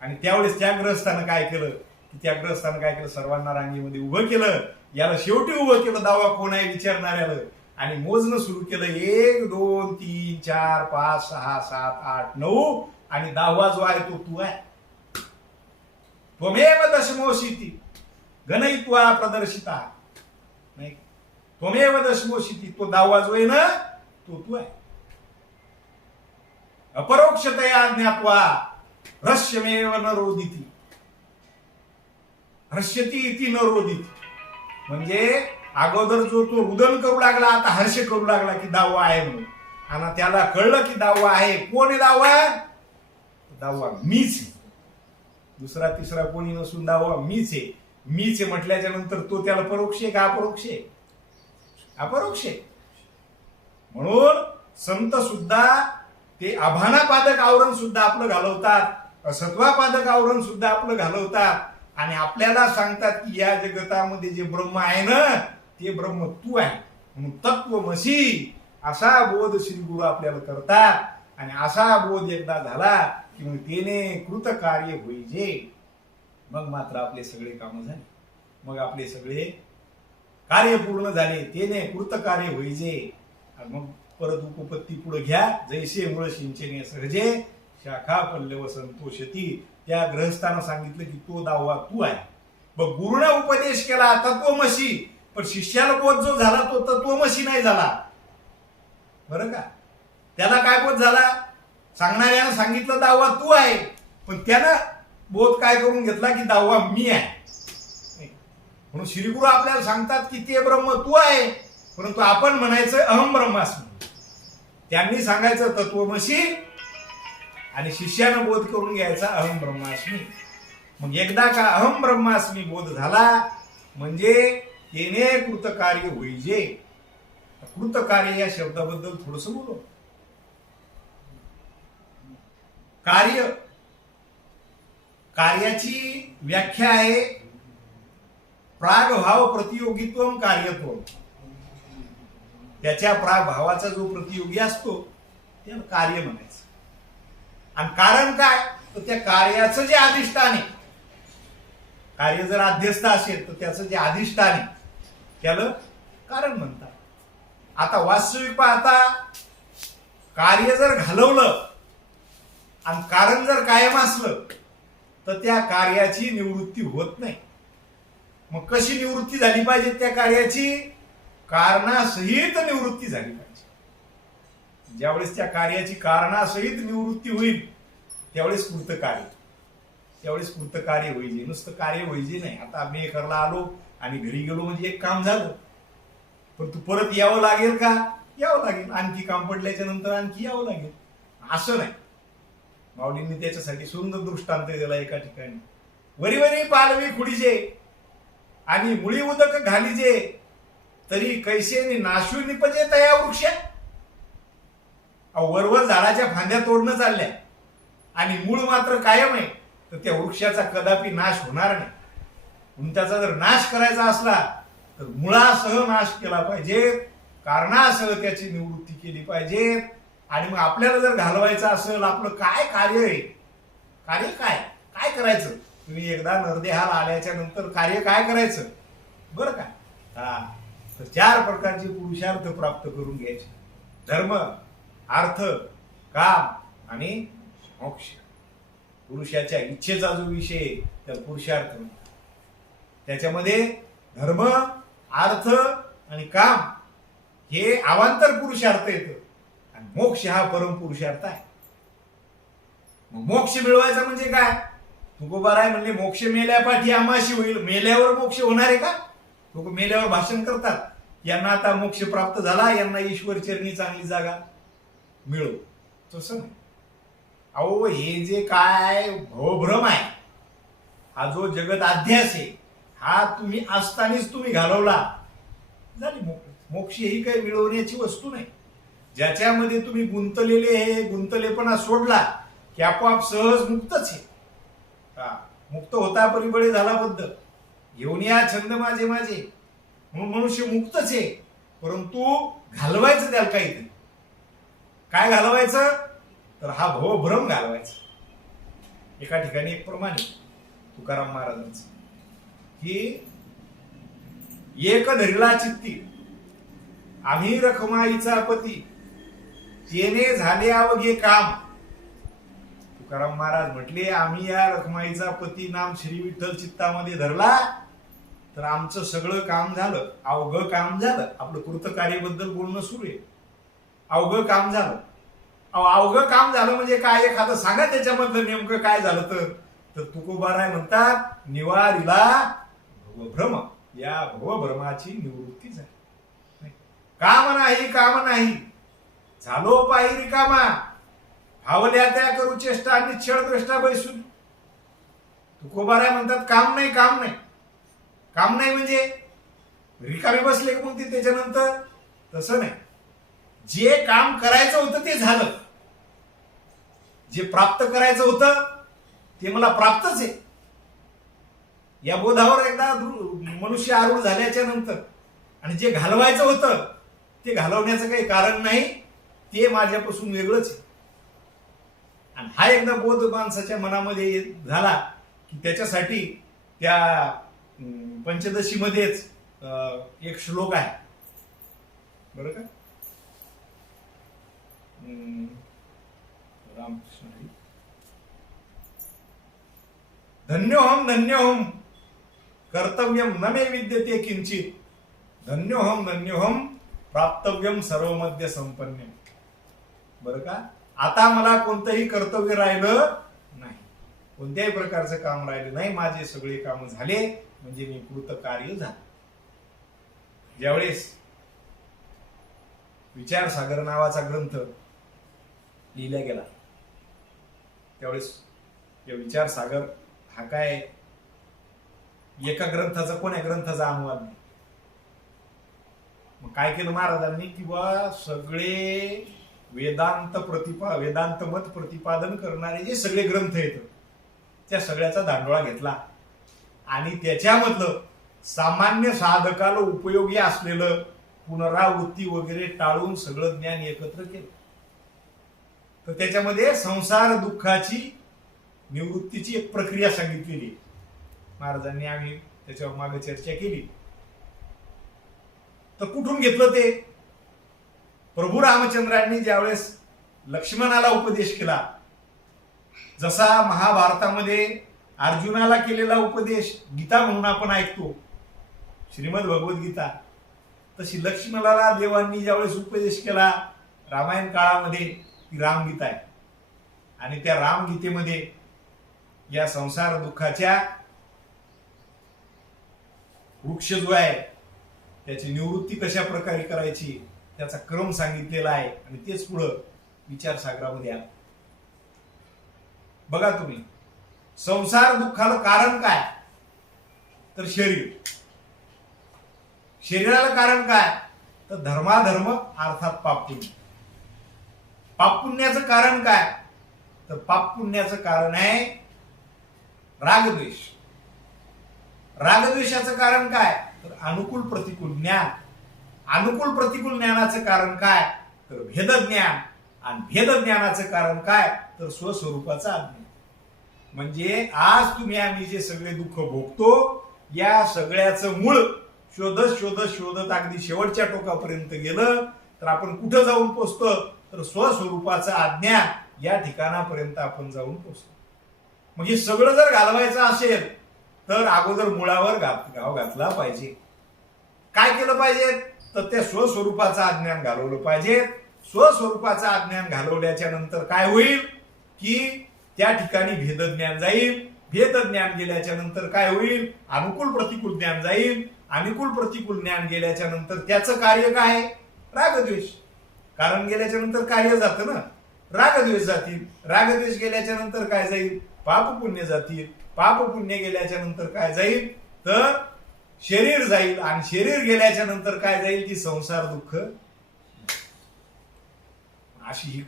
आणि त्यावेळेस त्या ग्रहस्थानं काय केलं की सर्वांना रांगेमध्ये उभं केलं. याला शेवटी उभं केलं दावा कोण आहे विचारणाऱ्याला आणि मोजणं सुरू केलं. 1 2 3 4 5 6 7 8 9 आणि 10वा जो आहे तो तू आहे. त्वमेव दशमोशीती गणयित्वा प्रदर्शिता. नाही, त्वमेव दशमोशीती, तो 10वा जो आहे ना तो तू आहे. अपरोक्षतया ज्ञात्वा ह्रस्यमेव न रोदिती. ह्रस्यती इति न रोदिती म्हणजे अगोदर जो तो रुदन करू लागला आता हर्ष करू लागला की दावा आहे म्हणून. आणि त्याला कळलं की दावा आहे. कोण आहे दावा? दावा मीच आहे, दुसरा तिसरा कोणी नसून दावा मीच आहे. मीच आहे म्हटल्याच्या नंतर तो त्याला परोक्ष आहे का अपरोक्ष आहे? अपरोक्ष आहे. म्हणून संत सुद्धा ते अभानापादक आवरण सुद्धा आपलं घालवतात, असत्वापादक आवरण सुद्धा आपलं घालवतात आणि आपल्याला सांगतात की या जगतामध्ये जे ब्रह्म आहे ना ते ब्रह्म तू आहे. म्हणून तत्वमसी असा बोध श्री गुरु आपल्याला करतात. आणि असा बोध एकदा झाला की मग तेने कृत कार्य होईजे. मग मात्र आपले सगळे काम झाले, मग आपले सगळे कार्य पूर्ण झाले. तेने कृत कार्य होईजे. मग परत उपपत्ती पुढे घ्या. जैसे मूळ सिंचने सहजे शाखा पल्लव संतोषती. त्या ग्रहस्थानं सांगितलं की तो दावा तू आहे. मग गुरुने उपदेश केला तत्वमसी, पण शिष्याला बोध जो झाला तो तत्वमसी नाही झाला. बरं का? त्याला काय बोध झाला? सांगणाऱ्यानं सांगितलं दावा तू आहे, पण त्यानं बोध काय करून घेतला की दावा मी आहे. म्हणून श्रीगुरु आपल्याला सांगतात की ते ब्रह्म तू आहे, परंतु आपण म्हणायचं अहम ब्रह्मास्मी. त्यांनी सांगायचं तत्वमसी आणि शिष्यानं बोध करून घ्यायचा अहम ब्रह्मास्मी. मग एकदा का अहम ब्रह्मास्मी बोध झाला म्हणजे तेने कृतकार्य होईजे. कृतकार्य या शब्दाबद्दल थोडस बोलू. कार्य, कार्याची व्याख्या आहे प्रागभाव प्रतियोगित्व कार्यत्व. त्याच्या प्रागभावाचा जो प्रतियोगी असतो त्याला कार्य म्हणायचं. आणि कारण काय? तर त्या कार्याचं जे अधिष्ठान आहे, कार्य जर अध्यस्त असेल तर त्याचं जे अधिष्ठान आहे त्याला कारण म्हणतात. आता वास्तविक पाहता कार्य जर घालवलं आणि कारण जर कायम असलं तर त्या कार्याची निवृत्ती होत नाही. मग कशी निवृत्ती झाली पाहिजे त्या कार्याची? कारणासहित निवृत्ती झाली पाहिजे. ज्यावेळेस त्या कार्याची कारणासहित निवृत्ती होईल त्यावेळेस कृतकार्य, त्यावेळेस कृतकार्य होईजे. नुसतं कार्य होईजे नाही. आता आम्ही करला आलो आणि घरी गेलो म्हणजे एक काम झालं, पण तू परत यावं लागेल का? यावं लागेल, आणखी काम पडल्याच्या नंतर आणखी यावं लागेल. असं नाही. माऊलींनी त्याच्यासाठी सुंदर दृष्टांत दिला एका ठिकाणी. वरी वरी पालवी खुडीजे आणि मुळी उदक घालीजे, तरी कैसे नाशू निपजे तया वृक्ष. वरवर झाडाच्या फांद्या तोडणं चालल्या आणि मूळ मात्र कायम आहे, तर त्या वृक्षाचा कदापि नाश होणार नाही. म्हणून त्याचा जर नाश करायचा असला तर मुळासह नाश केला पाहिजे, कारणासह त्याची निवृत्ती केली पाहिजे. आणि मग आपल्याला जर घालवायचं असेल, आपलं काय कार्य आहे, कार्य काय काय करायचं, तुम्ही एकदा नरदेहाला आल्याच्या नंतर कार्य काय करायचं बरं का. हा, तर 4 प्रकारचे पुरुषार्थ प्राप्त करून घ्यायचे: धर्म, अर्थ, काम आणि मोक्ष. पुरुषाच्या इच्छेचा जो विषय त्या पुरुषार्थ, त्याच्यामध्ये धर्म, अर्थ आणि काम हे अवांतर पुरुषार्थ येतं आणि मोक्ष हा परम पुरुषार्थ आहे. मग मोक्ष मिळवायचा म्हणजे काय? तुकोबाराय म्हणले मोक्ष मेल्यापाठी आमाशी होईल. मेल्यावर मोक्ष होणार आहे का? लोक मेल्यावर भाषण करतात, यांना आता मोक्ष प्राप्त झाला, यांना ईश्वर चरणी चांगली जागा मिळो. तसं नाही. अहो, हे जे काय भवभ्रम आहे, हा जो जगत अध्यास आहे, हा तुम्ही असतानाच तुम्ही घालवला, झाली मोक्ष. ही काही मिळवण्याची वस्तू नाही. ज्याच्यामध्ये तुम्ही गुंतलेले हे गुंतलेपणा सोडला की आपोआप सहज मुक्तच आहे. मुक्त होता परिबळे झाला बद्ध, घेऊन या छंद माझे माझे. म्हणून मनुष्य मुक्तच आहे, परंतु घालवायचं त्याला काहीतरी. काय घालवायचं? तर हा भवभ्रम घालवायचा. एका ठिकाणी एक प्रमाण आहे तुकाराम महाराजांचं, की एक धरिला चित्ती आम्ही रखमाईचा पती, जेने झाले अवघे काम. तुकाराम महाराज म्हटले, आम्ही या रखमाईचा पती नाम श्री विठ्ठल चित्तामध्ये धरला तर आमचं सगळं काम झालं, अवघं काम झालं. आपलं कृतकार्याबद्दल बोलणं सुरू आहे. अवघं काम झालं. अवघं काम झालं म्हणजे काय? एखादं सांगा त्याच्यामधलं नेमकं काय झालं. तर तुकोबाराय म्हणतात, निवारिला भवभ्रम, या भवभ्रमाची निवृत्ती झाली. काम नाही, काम नाही, झालो पायी रिकामा, भावल्या त्या करू चेष्टा निश्चळ द्रष्टा बैसून. तुकोबाराय म्हणतात, काम नाही, काम नाही. काम नाही म्हणजे रिकामे बसले का मग ते त्याच्यानंतर? तसं नाही. जे काम करायचं होतं ते झालं, जे प्राप्त करायचं होतं ते मला प्राप्तच आहे. या बोधावर एकदा मनुष्य आरूढ झाल्याच्या नंतर, आणि जे घालवायचं होतं ते घालवण्याचं काही कारण नाही, ते माझ्यापासून वेगळंच आहे. आणि हा एकदा बोध माणसाच्या मनामध्ये झाला की त्याच्यासाठी त्या पंचदशी मध्येच एक श्लोक आहे बरं का. रामकृष्ण हरी. धन्योहम कर्तव्यम न मे विद्यते किंचित, धन्योहम प्राप्तव्यम सर्वमध्य संपन्नम. बरं का. आता मला कोणतंही कर्तव्य राहिलं नाही, कोणत्याही प्रकारचं काम राहिलं नाही. माझे सगळे काम झाले म्हणजे मी कृतकार्य झालो. ज्यावेळेस विचारसागर नावाचा ग्रंथ लिहिला गेला त्यावेळेस या विचारसागर हा काय एका ग्रंथाचा, कोण्या ग्रंथाचा अनुवाद नाही. मग काय केलं महाराजांनी, किंवा सगळे वेदांत मत प्रतिपादन करणारे जे सगळे ग्रंथ आहेत त्या सगळ्याचा दांडोळा घेतला आणि त्याच्यामधलं सामान्य साधकाला उपयोगी असलेलं पुनरावृत्ती वगैरे टाळून सगळं ज्ञान एकत्र केलं. तर त्याच्यामध्ये संसार दुःखाची निवृत्तीची एक प्रक्रिया सांगितलेली महाराजांनी. आम्ही त्याच्यावर मागे चर्चा केली. तर कुठून घेतलं ते? प्रभू रामचंद्रांनी ज्यावेळेस लक्ष्मणाला उपदेश केला, जसा महाभारतामध्ये अर्जुनाला केलेला उपदेश गीता म्हणून आपण ऐकतो, श्रीमद भगवद्गीता, तशी लक्ष्मणाला देवांनी ज्यावेळेस उपदेश केला रामायण काळामध्ये, ती रामगीता आहे. आणि त्या रामगीतेमध्ये या संसार दुःखाच्या वृक्ष जो आहे त्याची निवृत्ती कशा प्रकारे करायची त्याचा क्रम सांगितलेला आहे आणि तेच पुढं विचारसागरामध्ये आलं. बघा तुम्ही, संसार दुःखाला कारण काय? तर शरीर. शरीराला कारण काय? तर धर्माधर्म अर्थात पाप पुण्य. पाप पुण्याचं कारण काय? तर पाप पुण्याचं कारण आहे रागद्वेष. रागद्वेषाचं कारण काय? तर अनुकूल प्रतिकूल ज्ञान. अनुकूल प्रतिकूल ज्ञानाचं कारण काय? तर भेदज्ञान. आणि भेदज्ञानाचं कारण काय? तर स्वस्वरूपाचा अज्ञान. म्हणजे आज तुम्ही आम्ही जे सगळे दुःख भोगतो, या सगळ्याचं मूळ शोधत शोधत शोधत अगदी शेवटच्या टोकापर्यंत गेलं तर आपण कुठं जाऊन पोचतो? तर स्वस्वरूपाचं अज्ञान या ठिकाणापर्यंत आपण जाऊन पोचतो. म्हणजे सगळं जर घालवायचं असेल तर अगोदर मुळावर घाव घातला पाहिजे. काय केलं पाहिजे? तर त्या स्वस्वरूपाचं अज्ञान घालवलं पाहिजे. स्वस्वरूपाचं अज्ञान घालवल्याच्या नंतर काय होईल की त्या ठिकाणी भेदज्ञान जाईल. भेदज्ञान गेल्याच्या नंतर काय होईल? अनुकूल प्रतिकूल ज्ञान जाईल. अनुकूल प्रतिकूल ज्ञान गेल्याच्या नंतर त्याचं कार्य काय? रागद्वेष. कारण गेल्याच्या नंतर कार्य जातं ना, रागद्वेष जातील. रागद्वेष गेल्याच्या नंतर काय जाईल? पाप पुण्य जातील. पाप पुण्य गेल्याच्या नंतर काय जाईल? तर शरीर जाईल. आणि शरीर गेल्याच्या नंतर काय जाईल? की संसार दुःख.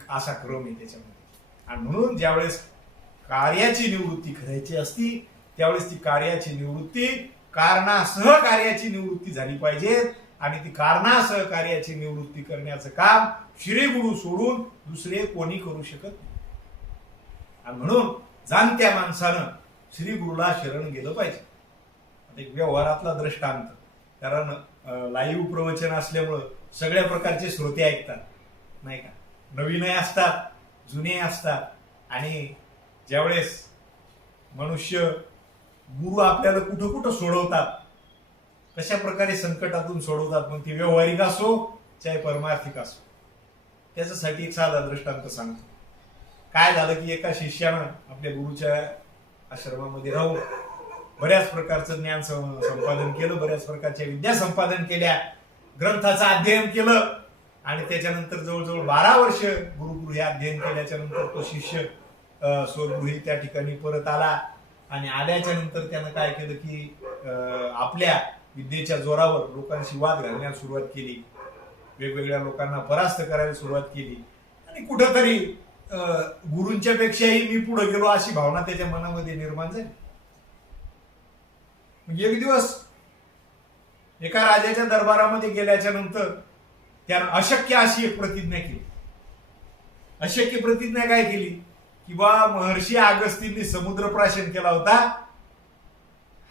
असा क्रम आहे त्याच्यामध्ये. आणि म्हणून ज्यावेळेस कार्याची निवृत्ती करायची असती त्यावेळेस ती कार्याची निवृत्ती कारणासह कार्याची निवृत्ती झाली पाहिजे. आणि ती कारणासह कार्याची निवृत्ती करण्याचं काम श्री गुरु सोडून दुसरे कोणी करू शकत नाही. आणि म्हणून जाणत्या माणसानं श्री गुरुला शरण गेलं पाहिजे. एक व्यवहारातला दृष्टांत, कारण लाईव्ह प्रवचन असल्यामुळं सगळ्या प्रकारचे श्रोते ऐकतात, नाही का? नवीनही असतात, जुने असतात. आणि ज्यावेळेस मनुष्य गुरु आपल्याला कुठं कुठं सोडवतात, कशा प्रकारे संकटातून सोडवतात, मग ती व्यावहारिक असो चाहे परमार्थिक असो. त्याच्यासाठी एक साधा दृष्टांत सांगतो. काय झालं की एका शिष्यानं आपल्या गुरुच्या आश्रमामध्ये राहून बऱ्याच प्रकारचं ज्ञान संपादन केलं, बऱ्याच प्रकारच्या विद्या संपादन केल्या, ग्रंथाचं अध्ययन केलं. आणि त्याच्यानंतर जवळजवळ 12 वर्ष गुरुगृह हे अध्ययन केल्याच्या नंतर तो शिष्य स्वगृही त्या ठिकाणी परत आला. आणि आल्याच्या नंतर त्यानं काय केलं की आपल्या विद्येच्या जोरावर लोकांशी वाद घालण्यास सुरुवात केली, वेगवेगळ्या लोकांना परास्त करायला सुरुवात केली. आणि कुठंतरी गुरूंच्या पेक्षाही मी पुढे गेलो अशी भावना त्याच्या मनामध्ये निर्माण झाली. म्हणजे एक दिवस एका राजाच्या दरबारामध्ये गेल्याच्या नंतर त्यानं अशक्य अशी एक प्रतिज्ञा केली. अशक्य प्रतिज्ञा काय केली की बा महर्षी अगस्तींनी समुद्रप्राशन केला होता.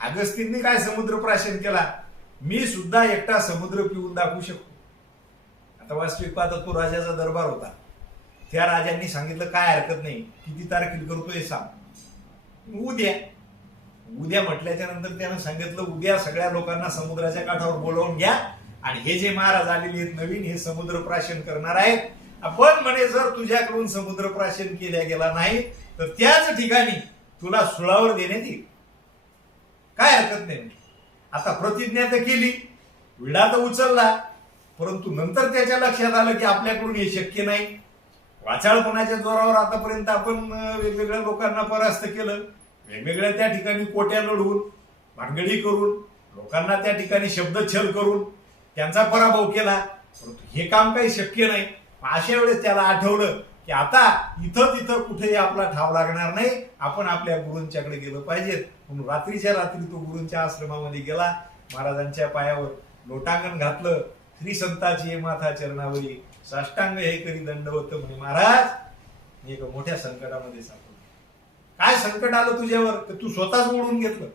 अगस्तींनी काय समुद्रप्राशन केला? मी सुद्धा एकटा समुद्र पिऊन दाखवू शकतो. आता वास्तविक पाहता तो राजाचा दरबार होता. त्या राजांनी सांगितलं काय हरकत नाही, किती तारखेला करतोय सांग. उद्या. उद्या म्हटल्याच्या नंतर त्यानं सांगितलं उद्या सगळ्या लोकांना समुद्राच्या काठावर बोलावून घ्या आणि हे जे महाराज आलेले आहेत नवीन, हे समुद्रप्राशन करणार आहेत. आपण म्हणे जर तुझ्याकडून समुद्रप्राशन केल्या गेला नाही तर त्याच ठिकाणी तुला सुळावर देण्यात येईल. काय हरकत नाही. आता प्रतिज्ञा तर केली, विडा तर उचलला, परंतु नंतर त्याच्या लक्षात आलं की आपल्याकडून हे शक्य नाही. वाचाळपणाच्या जोरावर आतापर्यंत आपण वेगवेगळ्या लोकांना परास्त केलं, वेगवेगळ्या त्या ठिकाणी कोट्या लढवून, भानगडी करून, लोकांना त्या ठिकाणी शब्दछल करून त्यांचा पराभव केला, परंतु हे काम काही शक्य नाही. अशा वेळेस त्याला आठवलं की आता इथं तिथं कुठेही आपला ठाव लागणार नाही, आपण आपल्या गुरूंच्याकडे गेलं पाहिजे. म्हणून रात्रीच्या रात्री तो गुरूंच्या आश्रमामध्ये गेला, महाराजांच्या पायावर लोटांगण घातलं, श्री संताची माथा चरणावरी, साष्टांग हे करी दंडवत. म्हणे महाराज मी एका मोठ्या संकटामध्ये सापडलो. काय संकट आलं तुझ्यावर? तर तू स्वतःच ओढून घेतलं.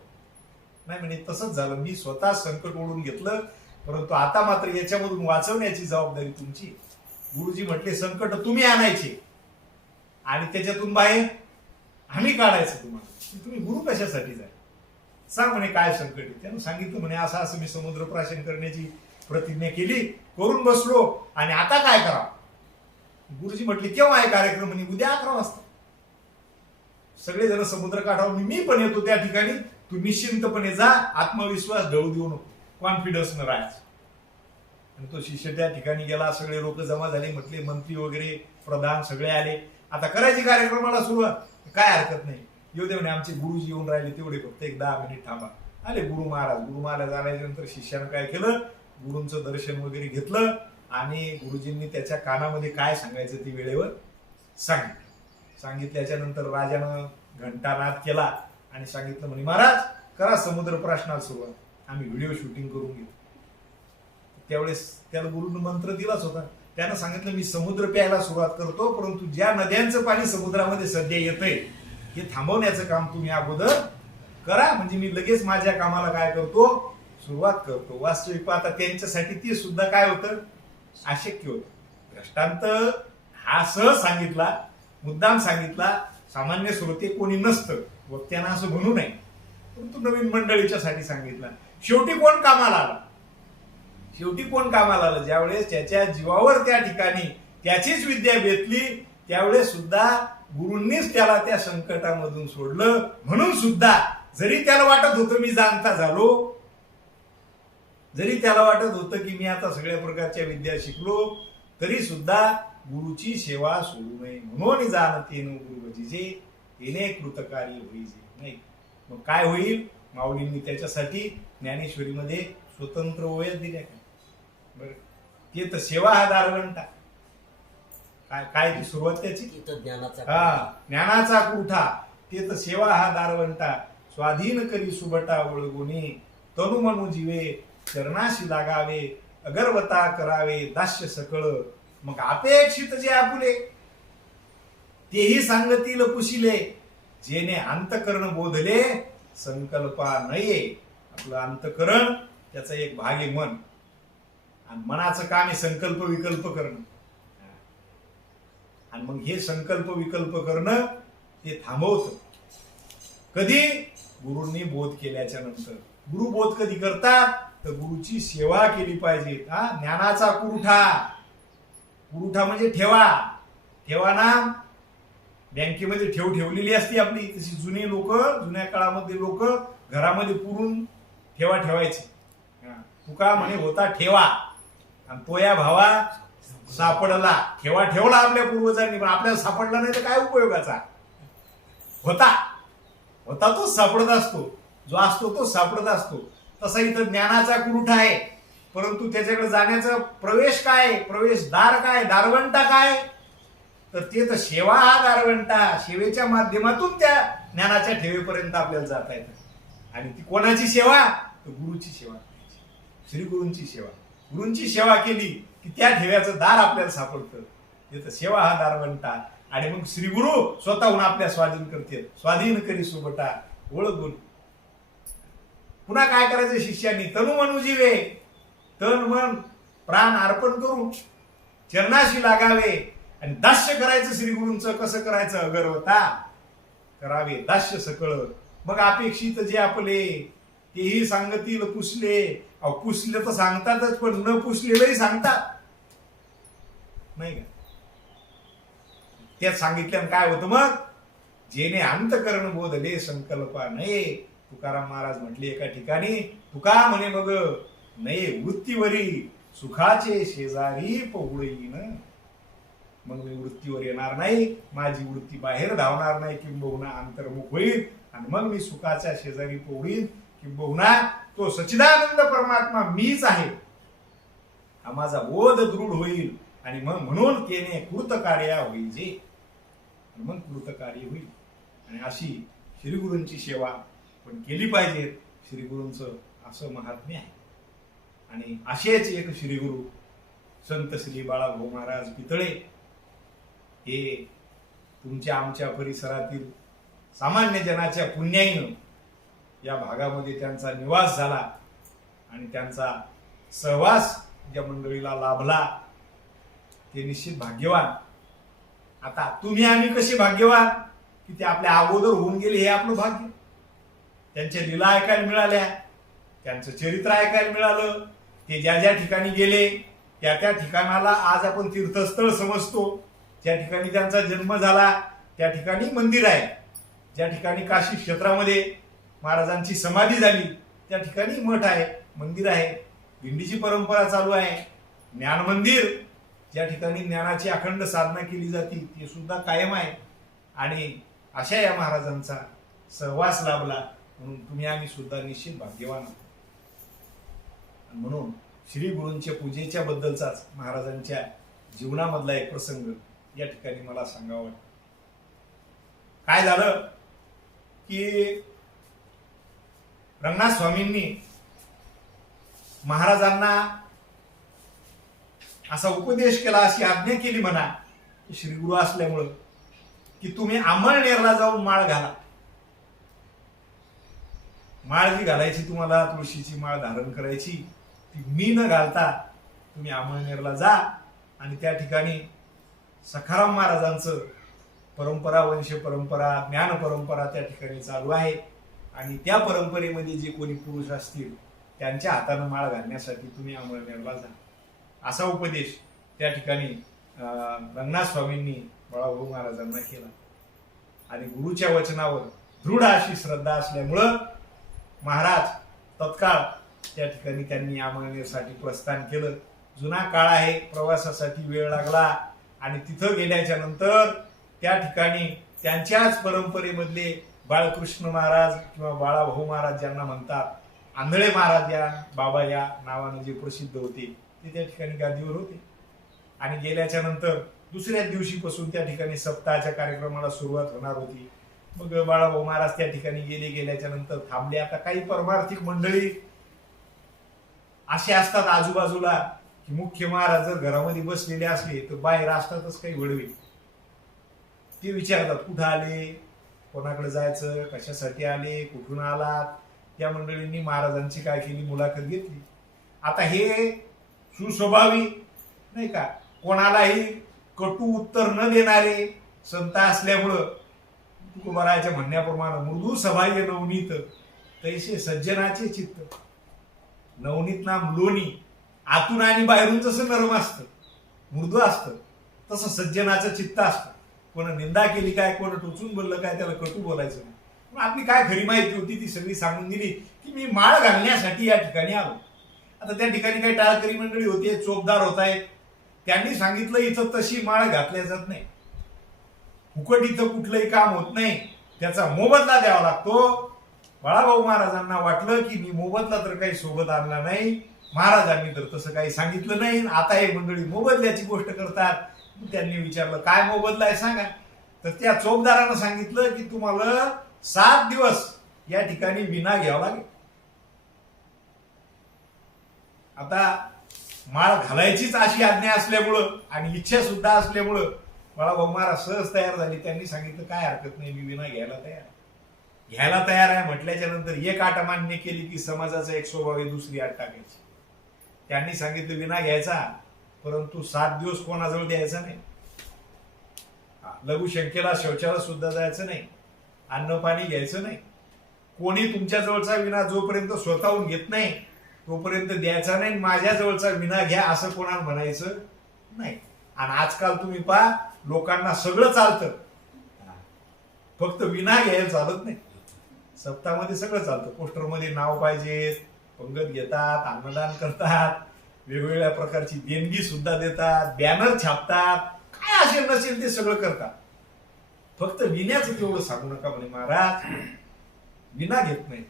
नाही म्हणे तसंच झालं, मी स्वतः संकट ओढून घेतलं, परंतु आता मात्र याच्यामधून वाचवण्याची जबाबदारी तुमची. गुरुजी म्हटले संकट तुम्ही आणायचे आणि त्याच्यातून बाहेर आम्ही काढायचं तुम्हाला. तुम्ही गुरु कशासाठी जाय? सांग म्हणे काय संकट आहे. त्यानं सांगितलं म्हणे असं असं मी समुद्रप्राशन करण्याची प्रतिज्ञा केली, करून बसलो आणि आता काय करावं? गुरुजी म्हटले केव्हा आहे कार्यक्रम? म्हणे उद्या 11 वाजता. सगळेजण समुद्र काठावर, मी पण येतो त्या ठिकाणी, तू निश्चिंतपणे जा, आत्मविश्वास ढळू देऊ नको, कॉन्फिडन्स न राहायचं. आणि तो शिष्य त्या ठिकाणी गेला, सगळे लोक जमा झाले, म्हटले मंत्री वगैरे प्रधान सगळे आले, आता करायची कार्यक्रमाला सुरुवात, काय हरकत नाही, येऊ दे म्हणे, आमचे गुरुजी येऊन राहिले, तेवढे फक्त एक 10 मिनिट थांबा. आले गुरु महाराज आल्यानंतर शिष्यानं काय केलं, गुरूंचं दर्शन वगैरे घेतलं आणि गुरुजींनी त्याच्या कानामध्ये काय सांगायचं ते वेळेवर सांगितल्याच्या नंतर राजानं घंटानाद केला आणि सांगितलं म्हणे, महाराज करा समुद्र प्रश्नाला सुरुवात, आम्ही व्हिडिओ शूटिंग करून घेऊ. त्यावेळेस त्याला गुरुनं मंत्र दिलाच होता, त्यानं सांगितलं मी समुद्र प्यायला सुरुवात करतो, परंतु ज्या नद्यांचं पाणी समुद्रामध्ये सध्या येतंय हे थांबवण्याचं काम तुम्ही अगोदर करा, म्हणजे मी लगेच माझ्या कामाला काय करतो, सुरुवात करतो. वास्तविक पाहता त्यांच्यासाठी ते सुद्धा काय होतं, अशक्य होतं. दृष्टांत हा सहज सांगितला, मुद्दाम सांगितला, सामान्य श्रोते कोणी नसतं व त्यांना असं म्हणू नये, परंतु नवीन मंडळीच्या साठी सांगितला. शेवटी कोण कामाला आलं, ज्यावेळेस त्याच्या जीवावर त्या ठिकाणी त्याचीच विद्या बेतली, त्यावेळेस सुद्धा गुरूंनीच त्याला त्या संकटामधून सोडलं. म्हणून सुद्धा जरी त्याला वाटत होतं मी जाणता झालो, जरी त्याला वाटत होतं की मी आता सगळ्या प्रकारच्या विद्या शिकलो, तरी सुद्धा गुरुची सेवा सोडू नये. म्हणून जाणतेन गुरु भजिजे येणे कृतकारी होईजे. नाही मग काय होईल, माऊलींनी त्याच्यासाठी ज्ञानेश्वरीमध्ये स्वतंत्र ओव्या दिल्या का बरं. ते तर सेवा हा दारवंटा, काय ती सुरुवात त्याची, ज्ञानाचा कुठा, ते तर सेवा हा दारवंटा, स्वाधीन करी सुबटा ओळगुनी, तनु मनु जीवे चरणाशी लागावे, अगरवता करावे दास्य सकळ. मग अपेक्षित जे आपुले तेही सांगतील कुशिले, जेने अंतकरण बोधले संकल्पा नये. आपलं अंतकरण त्याचा एक भाग आहे मन, आणि मनाचं काम आहे संकल्प विकल्प करणं. आणि मग हे संकल्प विकल्प करणं ते थांबवतं कधी, गुरूंनी बोध केल्याच्या नंतर. गुरु बोध कधी करतात, तर गुरुची सेवा केली पाहिजे. ज्ञानाचा कुरुठा म्हणजे ठेवा ना, बँकेमध्ये ठेवलेली असती आपली, तशी जुन्या काळामध्ये लोक घरामध्ये पुरून ठेवायचे. तुका म्हणे होता ठेवा, आणि तो या भावा सापडला. ठेवला आपल्या पूर्वजांनी, पण आपल्याला सापडला नाही तर काय उपयोगाचा. होता तो सापडत असतो, जो असतो तो सापडत असतो. तसा इथं ज्ञानाचा कुरुठा आहे, परंतु त्याच्याकडे जाण्याचा प्रवेशद्वार काय, दारवंटा काय, तर ते तर सेवा हा दारवंटा. सेवेच्या माध्यमातून त्या ज्ञानाच्या ठेवेपर्यंत आपल्याला जाता येतं. आणि ती कोणाची सेवा, तर गुरुची सेवा, श्री गुरूंची सेवा. गुरूंची सेवा केली की त्या ठेव्याचं दार आपल्याला सापडतं. ते तर सेवा हा दारवंटा. आणि मग श्री गुरु स्वतःहून आपल्या स्वाधीन करते, स्वाधीन करी सुबटा ओळखून. पुन्हा काय करायचं शिष्यांनी, तनु मनु जीवे, तन मन प्राण अर्पण करून चरणाशी लागावे आणि दास्य करायचं. श्री गुरूंचं कसं करायचं, अगरवता करावे दास्य सकळ. मग अपेक्षित जे आपले तेही सांगतील पुसले. पुसले तर सांगतातच, पण न पुसलेलंही सांगतात, नाही का. त्यात सांगितल्यानं काय होतं मग, जेने अंतकरण बोधले संकल्पा नये. तुकाराम महाराज म्हटले एका ठिकाणी, तुका म्हणे मग नये वृत्तीवरी सुखाचे शेजारी पहुळीन. मग मी वृत्तीवर येणार नाही, माझी वृत्ती बाहेर धावणार नाही, किंबहुना अंतर्मुख होईल, आणि मग मी सुखाच्या शेजारी पहुळीन, किंबहुना तो सच्चिदानंद परमात्मा मीच आहे हा माझा बोध दृढ होईल. आणि मग म्हणून केने कृतकार्य होईल, जे मग कृतकार्य होईल. आणि अशी श्रीगुरूंची सेवा पण केली पाहिजे. श्रीगुरूंचं असं महात्म्य आहे. आणि असेच एक श्रीगुरु संत श्री बाळाभाऊ महाराज पितळे, हे तुमच्या आमच्या परिसरातील सामान्य जनाच्या पुण्याईनं या भागामध्ये त्यांचा निवास झाला आणि त्यांचा सहवास ज्या मंडळीला लाभला ते निश्चित भाग्यवान. आता तुम्ही आम्ही कसे भाग्यवान की ते आपल्या अगोदर होऊन गेले, हे आपलं भाग्य. त्यांच्या लीला ऐकायला मिळाल्या, त्यांचं चरित्र ऐकायला मिळालं. ते ज्या ज्या ठिकाणी गेले त्या त्या ठिकाणाला आज आपण तीर्थस्थळ समजतो. ज्या ठिकाणी त्यांचा जन्म झाला त्या ठिकाणी मंदिर आहे. ज्या ठिकाणी काशी क्षेत्रामध्ये महाराजांची समाधी झाली त्या ठिकाणी मठ आहे, मंदिर आहे. दिंडीची परंपरा चालू आहे. ज्ञान मंदिर ज्या ठिकाणी ज्ञानाची अखंड साधना केली जाते ते सुद्धा कायम आहे. आणि अशा या महाराजांचा सहवास लाभला म्हणून तुम्ही आम्ही सुद्धा निश्चित भाग्यवान आहोत. म्हणून श्री गुरूंच्या पूजेच्या बद्दलचाच महाराजांच्या जीवनामधला एक प्रसंग या ठिकाणी मला सांगावा वाटतं. काय झालं की रंगनाथ स्वामींनी महाराजांना असा उपदेश केला, अशी आज्ञा केली म्हणा की श्री गुरु असल्यामुळं की तुम्ही अमळनेरला जाऊन माळ घाला. माळ जी घालायची तुम्हाला, तुळशीची माळ धारण करायची, ती मी न घालता तुम्ही अमळनेरला जा आणि त्या ठिकाणी सखाराम महाराजांचं परंपरा, वंश परंपरा, ज्ञान परंपरा त्या ठिकाणी चालू आहे. आणि त्या परंपरेमध्ये जे कोणी पुरुष असतील त्यांच्या हातानं माळ घालण्यासाठी तुम्ही अमळनेरला जा, असा उपदेश त्या ठिकाणी रंगनाथ स्वामींनी बाळाभाऊ महाराजांना केला. आणि गुरुच्या वचनावर दृढ अशी श्रद्धा असल्यामुळं महाराज तत्काळ त्या ठिकाणी त्यांनी अमळनेरसाठी प्रस्थान केलं. जुना काळ आहे, प्रवासासाठी वेळ लागला आणि तिथं गेल्याच्या नंतर त्या ठिकाणी त्यांच्याच परंपरेमधले बाळकृष्ण महाराज किंवा बाळाभाऊ महाराज ज्यांना म्हणतात, आंधळे महाराज या बाबा या नावाने जे प्रसिद्ध होते ते त्या ठिकाणी गादीवर होते. आणि गेल्याच्या नंतर दुसऱ्याच दिवशीपासून त्या ठिकाणी सप्ताहाच्या कार्यक्रमाला सुरुवात होणार होती. मग बाळाभाऊ महाराज त्या ठिकाणी गेल्याच्या नंतर थांबले. आता काही परमार्थिक मंडळी असे असतात आजूबाजूला की मुख्य महाराज जर घरामध्ये बसलेले असले तर बाहेर असतातच काही वडवे. ते विचारतात कुठं आले, कोणाकडे जायचं, कशासाठी आले, कुठून आलात. त्या मंडळींनी महाराजांची काय केली, मुलाखत घेतली. आता हे सुस्वभावी नाही का, कोणालाही कटू उत्तर न देणारे संत असल्यामुळं तुकोबाराच्या म्हणण्याप्रमाणे मृदू सभाय नवनीत तैसे सज्जनाचे चित्त. नवनीत नाम लोणी, आतून आणि बाहेरून जसं नरम असतं, मृदू असतं, तसं सज्जनाचं चित्त असतं. कोण निंदा केली काय, कोण टोचून बोललं काय, त्याला कटू बोलायचं नाही. पण आपली काय खरी माहिती होती ती सगळी सांगून दिली की मी माळ घालण्यासाठी या ठिकाणी आलो. आता त्या ठिकाणी काही टाळकरी मंडळी होते, चोपदार होत आहेत. त्यांनी सांगितलं इथं तशी माळ घातल्या जात नाही, फुकट इथं कुठलंही काम होत नाही, त्याचा मोबदला द्यावा लागतो. बाळाभाऊ महाराजांना वाटलं की मी मोबदला तर काही सोबत आणला नाही, महाराजांनी तर तसं काही सांगितलं नाही. आता हे मंडळी मोबदल्याची गोष्ट करतात. त्यांनी विचारलं काय मोबदला आहे सांगा. तर त्या चोपदारानं सांगितलं की तुम्हाला 7 दिवस या ठिकाणी विना घ्यावा लागेल. आता माळ घालायचीच अशी आज्ञा असल्यामुळं आणि इच्छा सुद्धा असल्यामुळं बाळाभाऊ महाराज सहज तयार झाली. त्यांनी सांगितलं काय हरकत नाही, मी विना घ्यायला तयार आहे म्हटल्याच्या नंतर एक आट मान्य केली की समाजाचा एक स्वभाव आहे दुसरी आट टाकायची. त्यांनी सांगितलं विना घ्यायचा, परंतु 7 दिवस कोणाजवळ द्यायचा नाही. लघुशंकेला शौचाला सुद्धा जायचं नाही, अन्न पाणी घ्यायचं नाही. कोणी तुमच्या जवळचा विना जोपर्यंत स्वतःहून घेत नाही तोपर्यंत द्यायचा नाही. माझ्या जवळचा विना घ्या असं कोणाला म्हणायचं नाही. आणि आजकाल तुम्ही पहा लोकांना सगळं चालतं, फक्त विना घ्यायला चालत नाही. सप्ताहामध्ये सगळं चालतं. पोस्टरमध्ये नाव पाहिजेत, पंगत घेतात, अन्नदान करतात, वेगवेगळ्या प्रकारची देणगी सुद्धा देतात, बॅनर छापतात, काय असेल नसेल ते सगळं करतात. फक्त विण्याचं तेवढं सांगू नका म्हणे महाराज, विना घेत नाही.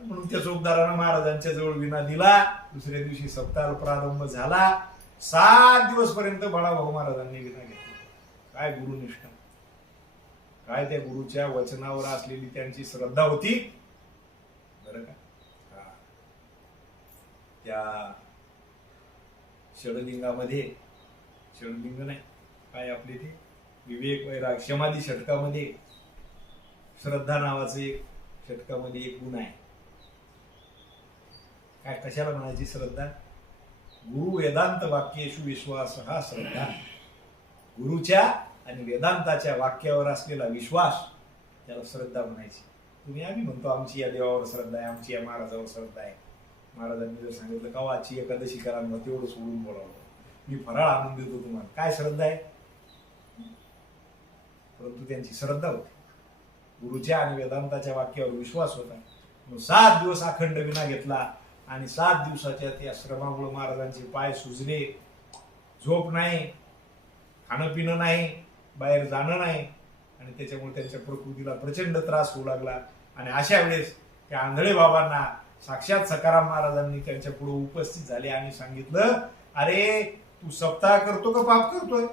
म्हणून त्या चोपदारानं महाराजांच्या जवळ विना दिला. दुसऱ्या दिवशी सप्ताह प्रारंभ झाला. 7 दिवस पर्यंत बाळाभाऊ महाराजांनी विना घेतला. काय गुरुनिष्ठा, काय त्या गुरुच्या वचनावर असलेली त्यांची श्रद्धा होती बरं का. त्या षडलिंगामध्ये, षडलिंग नाही काय आपले ते विवेक वैराग समाधी षटकामध्ये श्रद्धा नावाचं एक षटकामध्ये एक गुण आहे. काय कशाला म्हणायची श्रद्धा? गुरु वेदांत वाक्येषु विश्वास हा श्रद्धा. गुरुच्या आणि वेदांताच्या वाक्यावर असलेला विश्वास त्याला श्रद्धा म्हणायची. तुम्ही आम्ही म्हणतो आमची या देवावर श्रद्धा आहे, आमची या महाराजावर श्रद्धा आहे. महाराजांनी जर सांगितलं का आजची एकादशी करा मग तेवढं सोडून बोलावं, मी फराळ आणून देतो तुम्हाला, काय श्रद्धा आहे? परंतु त्यांची श्रद्धा होती, गुरुच्या आणि वेदांताच्या वाक्यावर विश्वास होता. 7 दिवस अखंड विना घेतला. आणि 7 दिवसाच्या त्या श्रमामुळे महाराजांचे पाय सुजले, झोप नाही, खाणं पिणं नाही, बाहेर जाणं नाही, आणि त्याच्यामुळे त्यांच्या प्रकृतीला प्रचंड त्रास होऊ लागला. आणि अशा वेळेस त्या आंधळे बाबांना साक्षात सखाराम महाराजांनी त्यांच्या पुढे उपस्थित झाले आणि सांगितलं, अरे तू सप्ताह करतो का पाप करतोय?